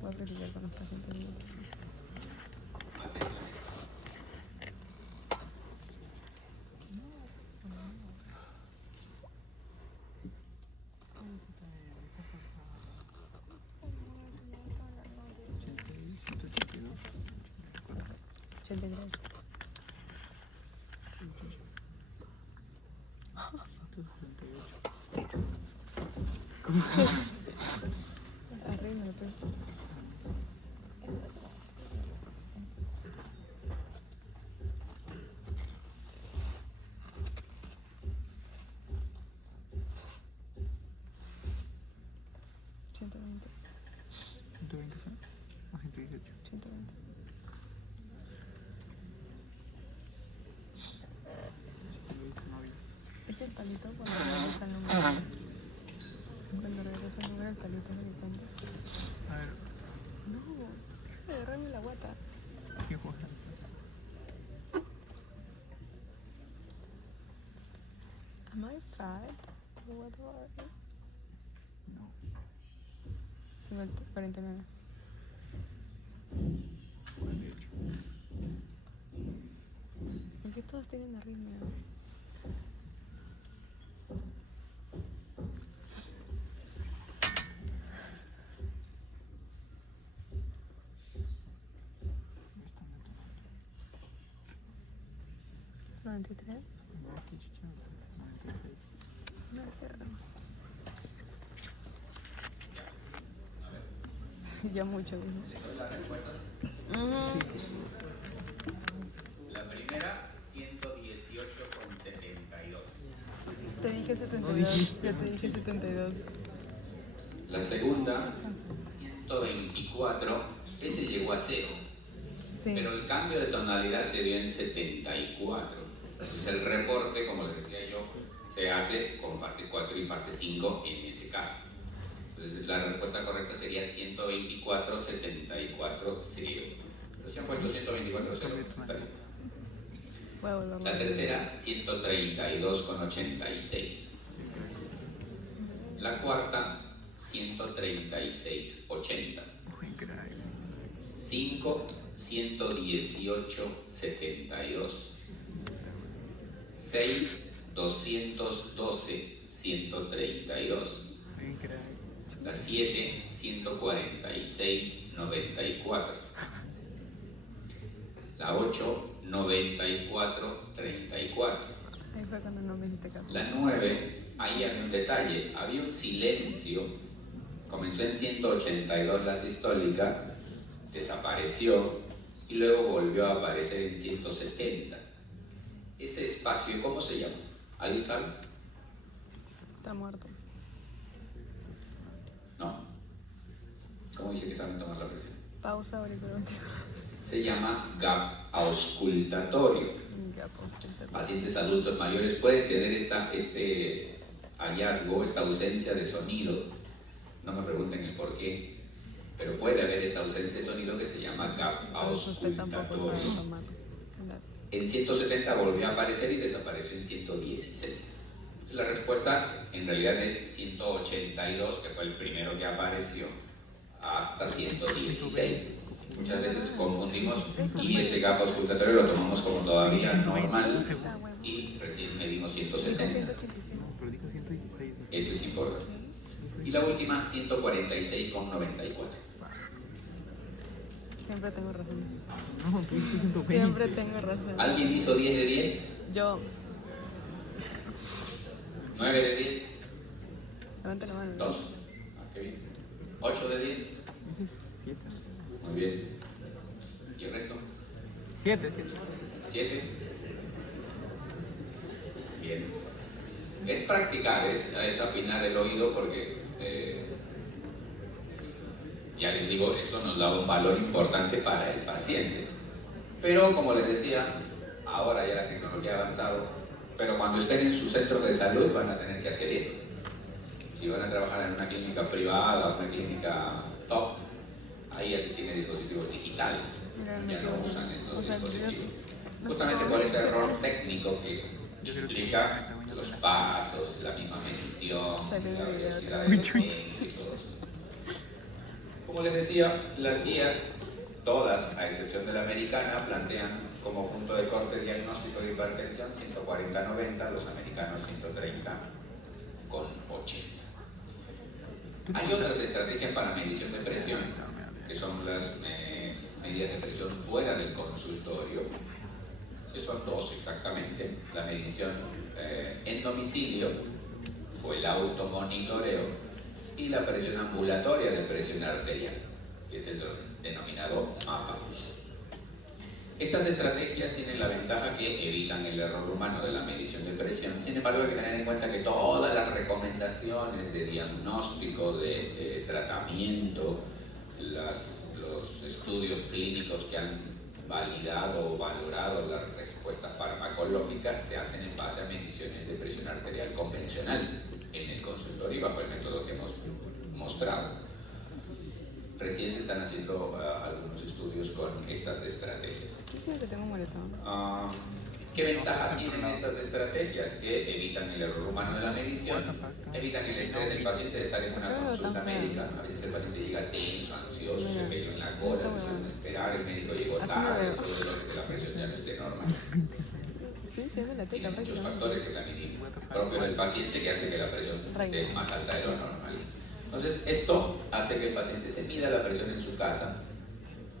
Voy a platicar con los pacientes de mi papá. Arriba, pues. 118. 120. Es el palito cuando regresa el número. Cuando regresa el número, el palito es lo que cuenta. A ver, No, deja de agarrarme la guata. ¿qué juega? Am I fat? What are you? No. 49. 48. ¿Por qué todos tienen arritmia? Me están detonando. 93. No, qué chicha. 96. No quiero. Ya mucho, dijo. ¿Les doy la respuesta? La primera, 118,72. Te dije 72. Ya te dije 72. La segunda, 124. Ese llegó a 0. Sí. Pero el cambio de tonalidad se dio en 74. Entonces el reporte, como les decía yo, se hace con fase 4 y fase 5 en ese caso. Entonces la respuesta correcta sería 124,74,0. Pero si han puesto 124,0. Está bien. Voy a volverlo a La ver. tercera, 132,86. La cuarta, 136,80. Buen crack. 5, 118,72. 6, 212, 132. Buen crack. La 7, 146,94. La 8, 94,34. Ahí fue cuando no me hiciste caso. La 9, ahí había un detalle, había un silencio, comenzó en 182 la sistólica, desapareció y luego volvió a aparecer en 170. Ese espacio, ¿cómo se llama? ¿Alguien sabe? Está muerto. No. ¿Cómo dice que saben tomar la presión? Pausa auricular. Se llama gap auscultatorio. Ya, pues, Pacientes adultos mayores pueden tener este hallazgo, esta ausencia de sonido. No me pregunten el por qué, pero puede haber esta ausencia de sonido que se llama gap entonces usted tampoco sabe auscultatorio. tomar. En 170 volvió a aparecer y desapareció en 116. La respuesta en realidad es 182, que fue el primero que apareció, hasta 116. Muchas veces confundimos y ese gap auscultatorio lo tomamos como todavía normal y recién medimos 170. 185. No, pero dijo 116. Eso es importante. Y la última, 146,94. Siempre tengo razón. No, tú dijiste 120. Siempre tengo razón. ¿Alguien hizo 10 de 10? Yo. 9 de 10, Levante la mano. 2. Qué bien. 8 de 10, Ese es 7. muy bien. ¿Y el resto? 7. 7. Bien. Es practicar, es afinar el oído porque, ya les digo, esto nos da un valor importante para el paciente. Pero como les decía, ahora ya la tecnología ha avanzado, pero cuando estén en su centro de salud van a tener que hacer eso. Si van a trabajar en una clínica privada o una clínica top, ahí ya se tienen dispositivos digitales, ya no usan estos dispositivos. Justamente por ese error técnico que implica los pasos, la misma medición, la velocidad de los tiempos y todo eso. Como les decía, las guías, todas, a excepción de la americana, plantean como punto de corte diagnóstico de hipertensión 140/90, los americanos 130/80. Hay otras estrategias para medición de presión, que son las medidas de presión fuera del consultorio, que son dos exactamente: la medición en domicilio o el automonitoreo y la presión ambulatoria de presión arterial, que es el denominado MAPA. Estas estrategias tienen la ventaja que evitan el error humano de la medición de presión. Sin embargo, hay que tener en cuenta que todas las recomendaciones de diagnóstico, de tratamiento, los los estudios clínicos que han validado o valorado la respuesta farmacológica se hacen en base a mediciones de presión arterial convencional en el consultorio y bajo el método que hemos mostrado. Recién se están haciendo algunos estudios con estas estrategias. Sí, que tengo moretón. ¿Qué ventaja tienen estas estrategias? Que evitan el error humano de la medición, evitan el estrés del paciente de estar en una consulta médica. A veces el paciente llega tenso, ansioso, se peleó en la cola, no sabe esperar, el médico llegó tarde, todo lo que la presión ya no esté normal. Tiene muchos factores que también propios del paciente que hace que la presión esté más alta de lo normal. Entonces, esto hace que el paciente se mida la presión en su casa,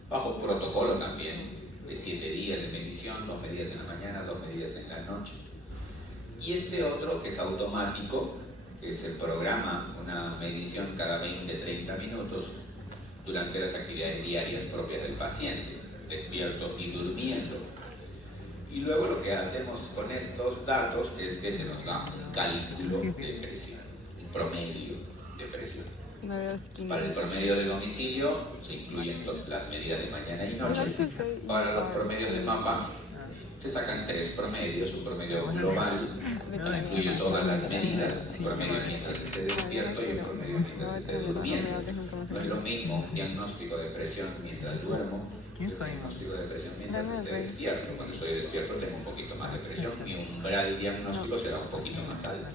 bajo protocolo también, de 7 días de medición, 2 medidas en la mañana, 2 medidas en la noche. Y este otro, que es automático, que se programa una medición cada 20-30 minutos durante las actividades diarias propias del paciente, despierto y durmiendo. Y luego lo que hacemos con estos datos es que se nos da un cálculo de presión, un promedio de presión. Para el promedio de domicilio se incluyen las medidas de mañana y noche. Para los promedios de mapa se sacan 3 promedios, un promedio global que incluye todas las medidas, un promedio mientras esté despierto y un promedio mientras esté durmiendo. No es lo mismo un diagnóstico de presión mientras duermo que un diagnóstico de presión mientras esté despierto. Cuando estoy despierto tengo un poquito más de presión, mi umbral diagnóstico será un poquito más alto.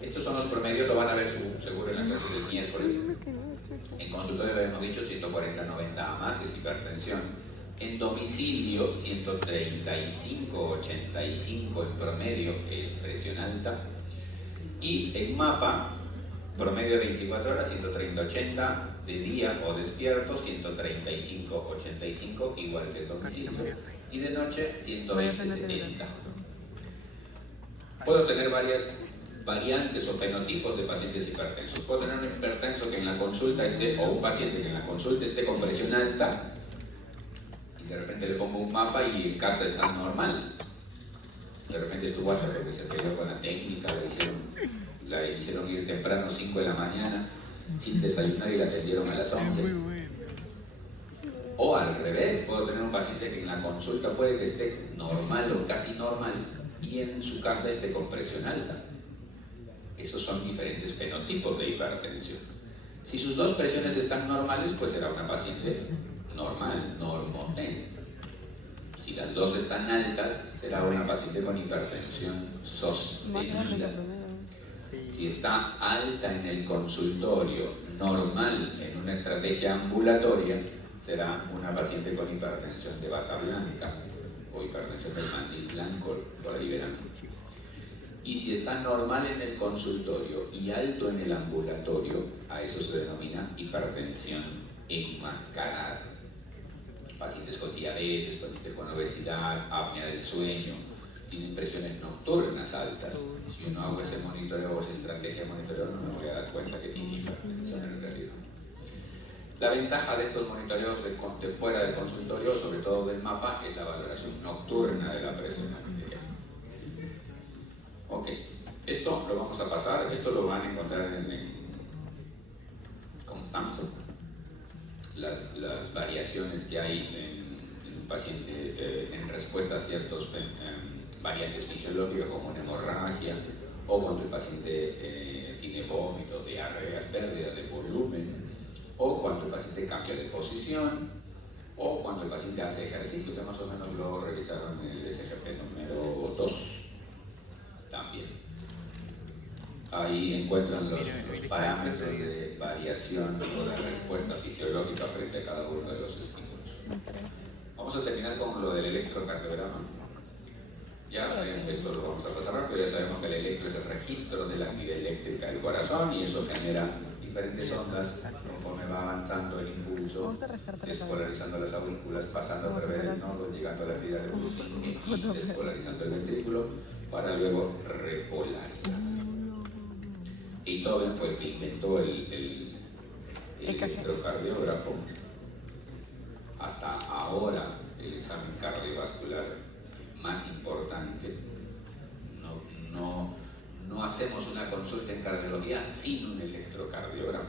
Estos son los promedios, lo van a ver seguro en la clase del miércoles. En consultorio le hemos dicho 140-90 a más es hipertensión. En domicilio 135-85 en promedio es presión alta. Y en mapa, promedio de 24 horas 130-80 de día o despierto, 135-85 igual que el domicilio. Y de noche 120-70. Puedo tener varias variantes o fenotipos de pacientes hipertensos. Puedo tener un hipertenso que en la consulta esté, o un paciente que en la consulta esté con presión alta y de repente le pongo un mapa y en casa está normal. De repente estuvo hasta porque se peleó con la técnica, la hicieron ir temprano 5 de la mañana sin desayunar y la atendieron a las 11. O al revés, puedo tener un paciente que en la consulta puede que esté normal o casi normal y en su casa esté con presión alta. Esos son diferentes fenotipos de hipertensión. Si sus dos presiones están normales, pues será una paciente normal, normotensa. Si las dos están altas, será una paciente con hipertensión sostenida. Si está alta en el consultorio, normal en una estrategia ambulatoria, será una paciente con hipertensión de bata blanca o hipertensión del mandil blanco, por ahí verán. Y si está normal en el consultorio y alto en el ambulatorio, a eso se denomina hipertensión enmascarada. Pacientes con diabetes, pacientes con obesidad, apnea del sueño, tienen presiones nocturnas altas. Si yo no hago ese monitoreo o esa estrategia de monitoreo, no me voy a dar cuenta que tiene hipertensión en realidad. La ventaja de estos monitoreos de fuera del consultorio, sobre todo del mapa, es la valoración nocturna de la presión arterial. Ok, esto lo vamos a pasar, esto lo van a encontrar en Constanzo, las variaciones que hay en un paciente en respuesta a ciertas variantes fisiológicas como una hemorragia o cuando el paciente tiene vómitos, diarreas, pérdida de volumen o cuando el paciente cambia de posición o cuando el paciente hace ejercicio, que más o menos lo revisaron en el SGP número 2 también. Ahí encuentran los parámetros de variación o de respuesta fisiológica frente a cada uno de los estímulos. Vamos a terminar con lo del electrocardiograma. Ya esto lo vamos a pasar rápido, ya sabemos que el electro es el registro de la actividad eléctrica del corazón y eso genera diferentes ondas conforme va avanzando el impulso, despolarizando las aurículas, pasando a través del nodo, llegando a la fibra de Purkinje y despolarizando el ventrículo para luego repolarizarse. Beethoven fue el que inventó el electrocardiógrafo. Hasta ahora el examen cardiovascular más importante. No hacemos una consulta en cardiología sin un electrocardiograma.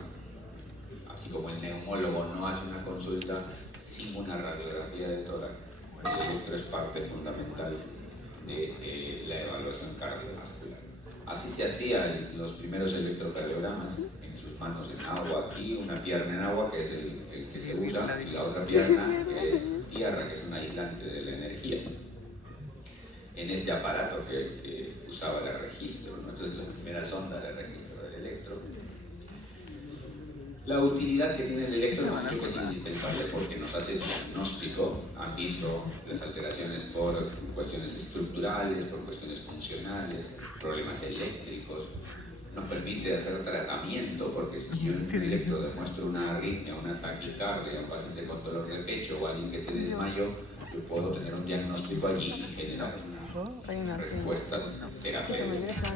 así como el neumólogo no hace una consulta sin una radiografía de tórax, el electro es parte fundamental de la evaluación cardiovascular. Así se hacían los primeros electrocardiogramas, en sus manos en agua, aquí una pierna en agua, que es el que se usa, y la otra pierna que es tierra, que es un aislante de la energía. En este aparato que usaba el registro, ¿no? Entonces la primera sonda de registro del electro. La utilidad que tiene el electro hemos dicho que es indispensable porque nos hace diagnóstico. Han visto las alteraciones por cuestiones estructurales, por cuestiones funcionales, problemas eléctricos. Nos permite hacer tratamiento porque si yo en un electro demuestro una arritmia, una taquicardia, un paciente con dolor de pecho o alguien que se desmayó, yo puedo tener un diagnóstico allí y generar una respuesta terapéutica.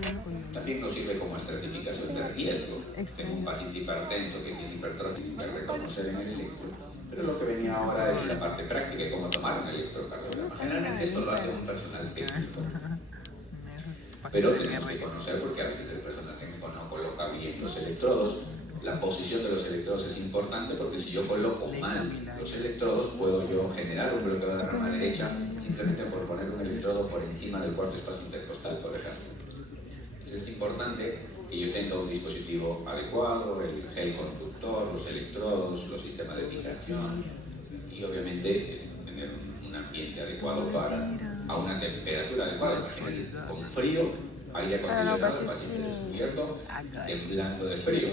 También nos sirve como estratificación de riesgo. Tengo un paciente hipertenso que tiene hipertrofia y que reconocer en el electro. Pero lo que venía ahora es la parte práctica, cómo tomar un electrocardiograma. Generalmente esto lo hace un personal técnico. Pero tenemos que conocer porque a veces el personal técnico no coloca bien los electrodos. La posición de los electrodos es importante porque si yo coloco mal los electrodos, puedo yo generar un bloqueo de la rama derecha simplemente por poner un electrodo por encima del cuarto espacio intercostal, por ejemplo. Entonces es importante que yo tenga un dispositivo adecuado, el gel conductor, los electrodos, los sistemas de fijación y obviamente tener un ambiente adecuado a una temperatura adecuada. Imagínense, con frío, aire acondicionado, el paciente descubierto, temblando de frío.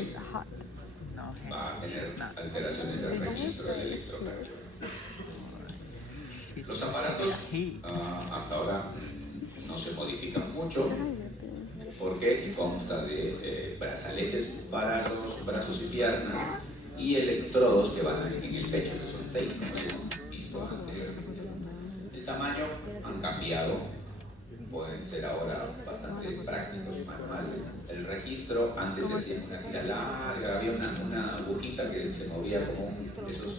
Va a tener alteraciones del registro del electrocardiograma. Los aparatos hasta ahora no se modifican mucho porque consta de brazaletes para los brazos y piernas y electrodos que van en el pecho, que son 6, como hemos visto anteriormente. El tamaño han cambiado, pueden ser ahora bastante prácticos y manuales. El registro antes se hacía una tira larga, había una agujita que se movía como esos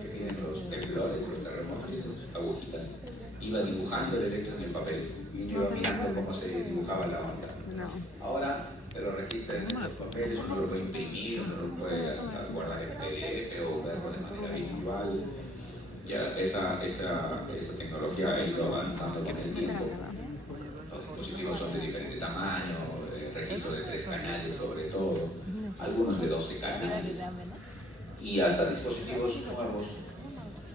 que tienen los temblores, los terremotos, y esas agujitas. Iba dibujando el electro en el papel y yo iba mirando cómo se dibujaba la onda. Ahora te lo registran en los papeles, uno lo puede imprimir, uno lo puede guardar en PDF o verlo de manera virtual. Ya esa tecnología ha ido avanzando con el tiempo. Los dispositivos son de diferente tamaño, registros de 3 canales sobre todo, algunos de 12 canales, y hasta dispositivos nuevos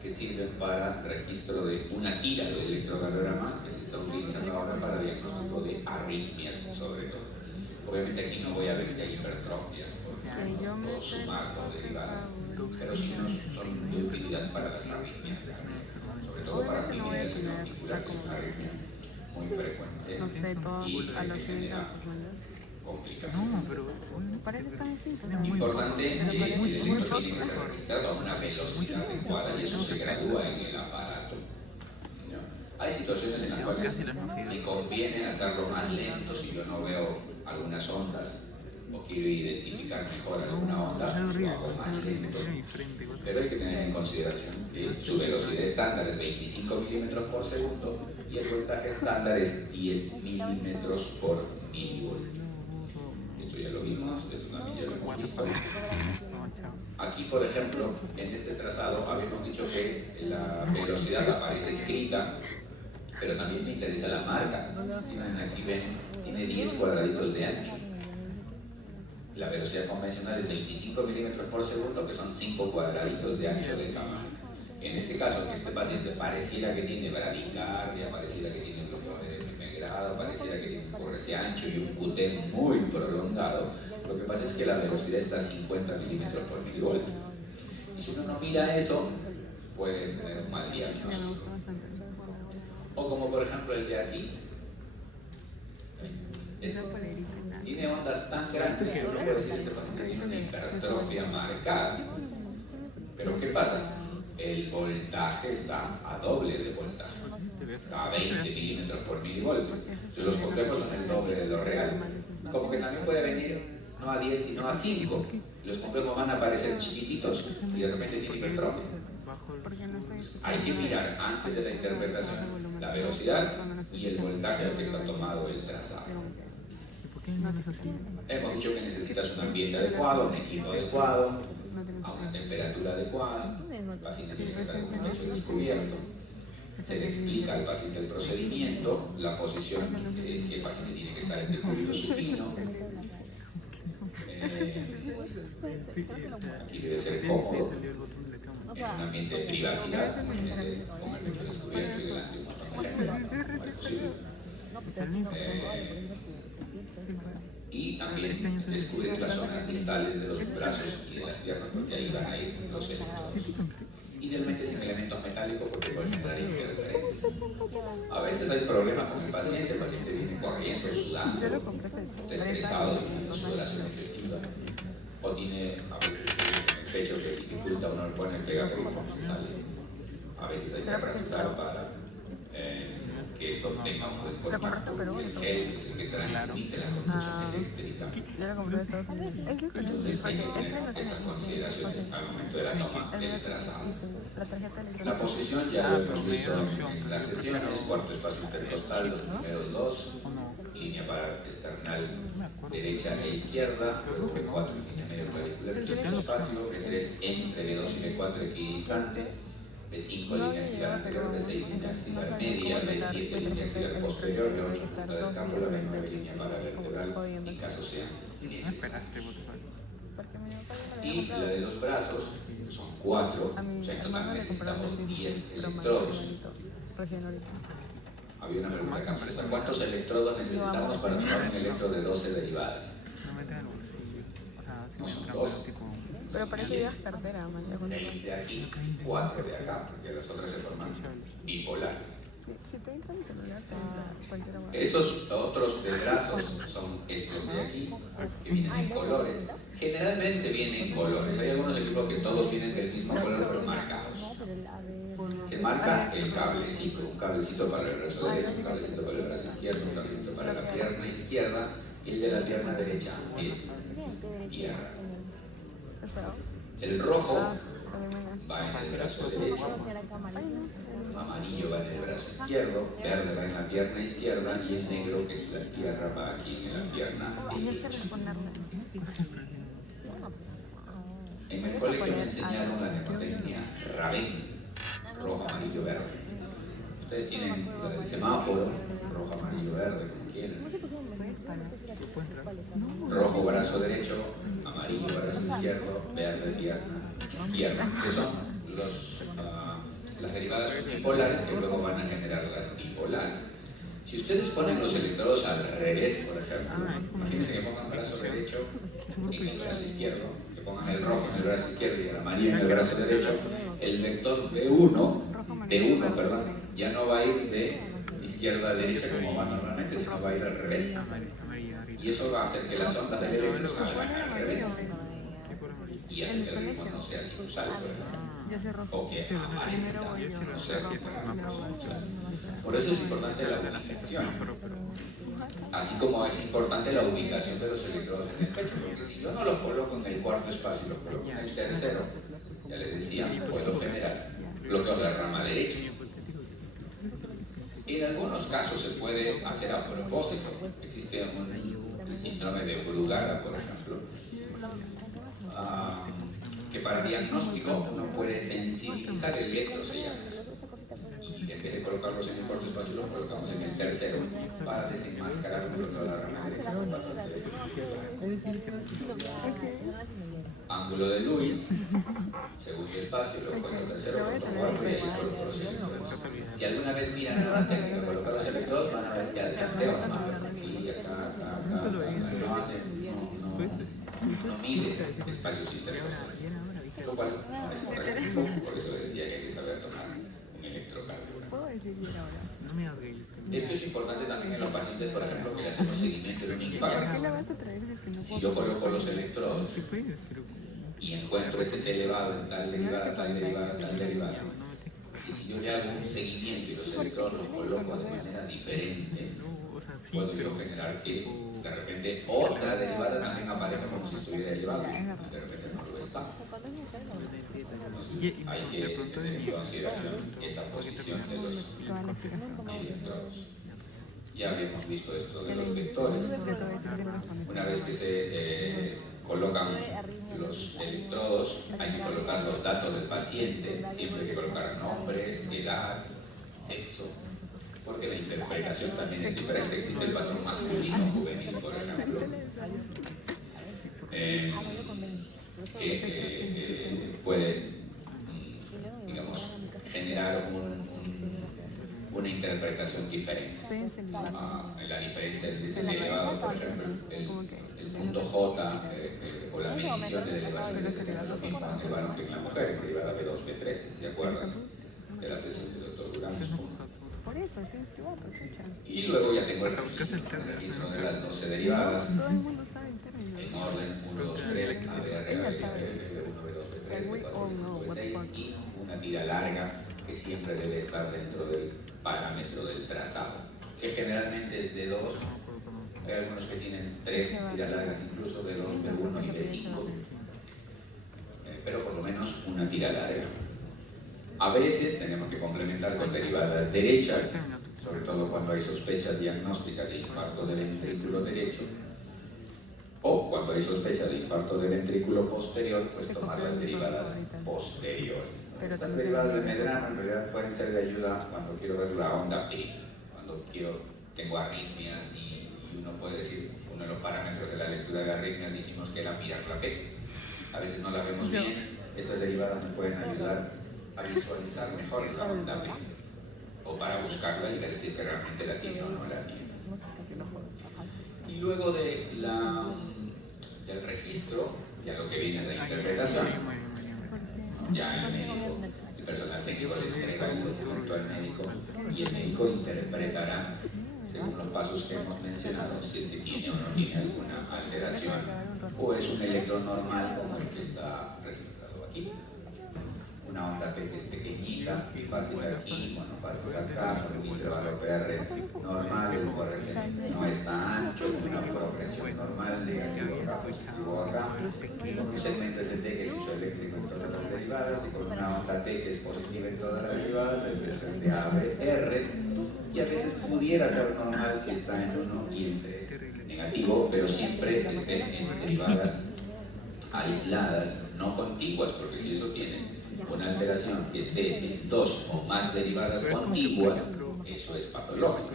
que sirven para registro de una tira de electrocardiograma que se está utilizando ahora para diagnóstico de arritmias sobre todo. Obviamente aquí no voy a ver si hay hipertrofias, o sumar o derivar, pero sí son de utilidad para las arritmias, sobre todo para fibrilación auricular, que es una arritmia muy frecuente y que genera complicaciones. Importante, el electro tiene que ser registrado a una velocidad adecuada y eso se gradúa en el aparato. ¿No? Hay situaciones en las cuales me conviene hacerlo más lento si yo no veo algunas ondas o quiero identificar mejor alguna onda, lo hago más lento. Pero hay que tener en consideración que su velocidad estándar es 25 milímetros por segundo y el voltaje estándar es 10 milímetros por milivoltio. Esto ya lo vimos, esto también ya lo hemos visto. Aquí, por ejemplo, en este trazado habíamos dicho que la velocidad aparece escrita, pero también me interesa la marca. Aquí ven, tiene 10 cuadraditos de ancho. La velocidad convencional es 25 milímetros por segundo, que son 5 cuadraditos de ancho de esa marca. En este caso, que este paciente pareciera que tiene bradicardia, pareciera que tiene bloqueo de primer grado, pareciera que tiene un QRS ancho y un QT muy prolongado, lo que pasa es que la velocidad está a 50 milímetros por milivoltio. Y si uno no mira eso, puede tener un mal diagnóstico. O como por ejemplo el de aquí. Tiene ondas tan grandes que uno puede decir que este paciente tiene una hipertrofia marcada. Pero ¿qué pasa? El voltaje está a doble de voltaje. Está a 20 milímetros por milivoltio. Entonces los complejos son el doble de lo real. Como que también puede venir no a 10 sino a 5. Los complejos van a aparecer chiquititos y de repente tiene hipertrofia. Hay que mirar antes de la interpretación la velocidad y el voltaje al que está tomado el trazado. Hemos dicho que necesitas un ambiente adecuado, un equipo adecuado, a una temperatura adecuada, el paciente tiene que estar con el pecho descubierto, se le explica al paciente el procedimiento, la posición que el paciente tiene que estar en decúbito supino. Aquí debe ser cómodo, en un ambiente de privacidad, imagínense con el pecho descubierto y delante de una familia, no es posible. Y también descubrir las zonas distales de los brazos y de las piernas, porque ahí van a ir los electrodos. Idealmente sin elementos metálicos porque pueden generar interferencia. A veces hay problemas con el paciente viene corriendo, sudando, está estresado, tiene sudoración excesiva, o tiene a veces el pecho que dificulta, uno le pone el pegapegue y no se sale. A veces hay que apresurar para que esto tenga un buen contacto. El gel es el que transmite la conducción eléctrica. Entonces hay que tener estas consideraciones al momento de la toma del trazado. La posición ya lo hemos visto en las sesiones, cuarto espacio intercostal, los primeros dos, línea parasternal derecha e izquierda, luego B4 en línea medio clavicular, el espacio, B3 entre B2 y B4 equidistante, B5 línea axilar anterior, B6 línea axilar media, B7 línea axilar posterior, B8 punta de escápula, B9 línea paravertebral, en caso sea necesario. Y la de los brazos son 4, o sea en total necesitamos 10 electrodos. Había una pregunta acá, ¿cuántos electrodos necesitamos para tomar un electro de 12 derivadas? No son 2. Pero parece que es cartera, man. 6 de aquí, 4 de acá, porque las otras se forman bipolares. Si te entra mi celular, te entra cualquiera más. Esos otros de brazos son estos de aquí, que vienen en colores. Generalmente vienen en colores. Hay algunos equipos que todos vienen del mismo color, pero marcados. Se marca el cablecito, un cablecito para el brazo derecho, un cablecito para el brazo izquierdo, un cablecito para la pierna izquierda, y el de la pierna derecha es tierra. El rojo va en el brazo derecho, amarillo va en el brazo izquierdo, verde va en la pierna izquierda y el negro, que es la tierra, va aquí en la pierna derecha. En el colegio me enseñaron la mnemotecnia Raven, rojo, amarillo, verde. Ustedes tienen la del semáforo, rojo, amarillo, verde, como quieran. Rojo, brazo derecho, amarillo, brazo izquierdo, verde, pierna izquierda, que son las derivadas bipolares que luego van a generar las bipolares. Si ustedes ponen los electrodos al revés, por ejemplo, imagínense que pongan el brazo derecho en el brazo izquierdo, que pongan el rojo en el brazo izquierdo y el amarillo en el brazo derecho, el vector B1, ya no va a ir de izquierda a derecha como va normalmente, sino va a ir al revés. Y eso va a hacer que las ondas del electro salgan al revés. Y hace que el ritmo no sea sinusal, por ejemplo. O que aparente no sea sinusal. Por eso es importante la ubicación. Así como es importante la ubicación de los electrodos en el pecho, porque si yo no los coloco en el cuarto espacio, los coloco en el tercero, ya les decía, puedo generar bloqueos de rama derecha. En algunos casos se puede hacer a propósito. Existe el síndrome de Brugada, por ejemplo, que para diagnóstico uno puede sensibilizar el electro, se llama eso. Y en vez de colocarlos en el cuarto espacio, los colocamos en el tercero para desenmascarar un bloqueo de la rama derecha. Ángulo de Lewis, segundo espacio, luego cuarto, tercero, cuarto, cuarto, y ahí coloco los electrodos. Si alguna vez miran la técnica de colocar los electrodos, van a ver que alterneo nomás, aquí, acá, no mide espacios intercostales, lo cual no es correcto. Por eso decía que hay que saber tomar un electrocardiograma. Esto es importante también en los pacientes, por ejemplo, que le hacemos seguimiento de un infarto. Si yo coloco los electrodos y encuentro ese elevado en tal derivada, tal derivada, tal derivada, y si yo le hago un seguimiento y los electrodos los coloco de manera diferente, puedo yo generar que de repente otra derivada también aparezca como si estuviera elevado, de repente no lo está. Entonces hay que tener en consideración esa posición de los electrodos. Ya habíamos visto esto de los vectores. Una vez que se colocan los electrodos, hay que colocar los datos del paciente, siempre hay que colocar nombres, edad, sexo, porque la interpretación también es diferente. Existe el patrón masculino juvenil, por ejemplo, que puede, digamos, generar una interpretación diferente. La diferencia entre el elevado, por ejemplo, el punto J o la medición de la elevación de ese lo mismo en el varón que en la mujer, derivada B2, B3, si se acuerdan de la sesión del doctor Durán. Por eso, tienes que ver, escucha. Y luego ya tengo el registro de las 12 derivadas Todo el mundo sabe el término. en orden 1, 2, 3, ABR, B1, B2, B3, B4, B6 y una tira larga que siempre debe estar dentro del parámetro del trazado, que generalmente es de 2, hay algunos que tienen 3 tiras largas incluso, de 2, B1 y B5, pero por lo menos una tira larga. A veces tenemos que complementar con derivadas derechas, sobre todo cuando hay sospecha diagnóstica de infarto del ventrículo derecho, o cuando hay sospecha de infarto del ventrículo posterior, pues tomar las derivadas posteriores. Estas derivadas de Medrano en realidad pueden ser de ayuda cuando quiero ver la onda P, cuando tengo arritmias y uno puede decir, uno de los parámetros de la lectura de arritmias dijimos que era mirar la P. A veces no la vemos bien, esas derivadas me pueden ayudar a visualizar mejor la onda P, o para buscarla y ver si es que realmente la tiene o no la tiene. Y luego del registro, ya lo que viene de la interpretación, ya el médico, el personal técnico le entrega el documento al médico y el médico interpretará según los pasos que hemos mencionado si es que tiene o no tiene alguna alteración o es un electro normal como el que está registrado aquí. Una onda P que es pequeñita, fácil aquí, bueno, fácil acá, con un intervalo PR normal, el QR no está ancho, es una progresión normal, negativo acá, positivo acá, con un segmento ST que es isoeléctrico en todas las derivadas, y con una onda T que es positiva en todas las derivadas, es versión de ABR, y a veces pudiera ser normal si está en 1 y en 3 negativo, pero siempre esté en derivadas aisladas, no contiguas, porque si eso tiene una alteración que esté en 2 o más derivadas contiguas, eso es patológico.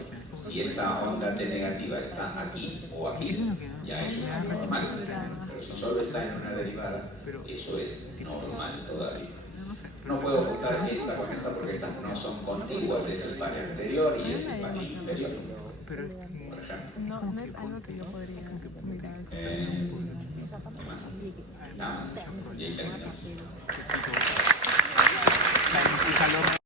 Si esta onda T negativa está aquí o aquí, ya eso es normal. Pero si solo está en una derivada, eso es normal todavía. No puedo juntar esta con esta porque estas no son contiguas. Esto es para anterior y esto es para inferior. Por ejemplo. No es algo que yo podría mirar. Nada más. Y ahí terminamos. Calor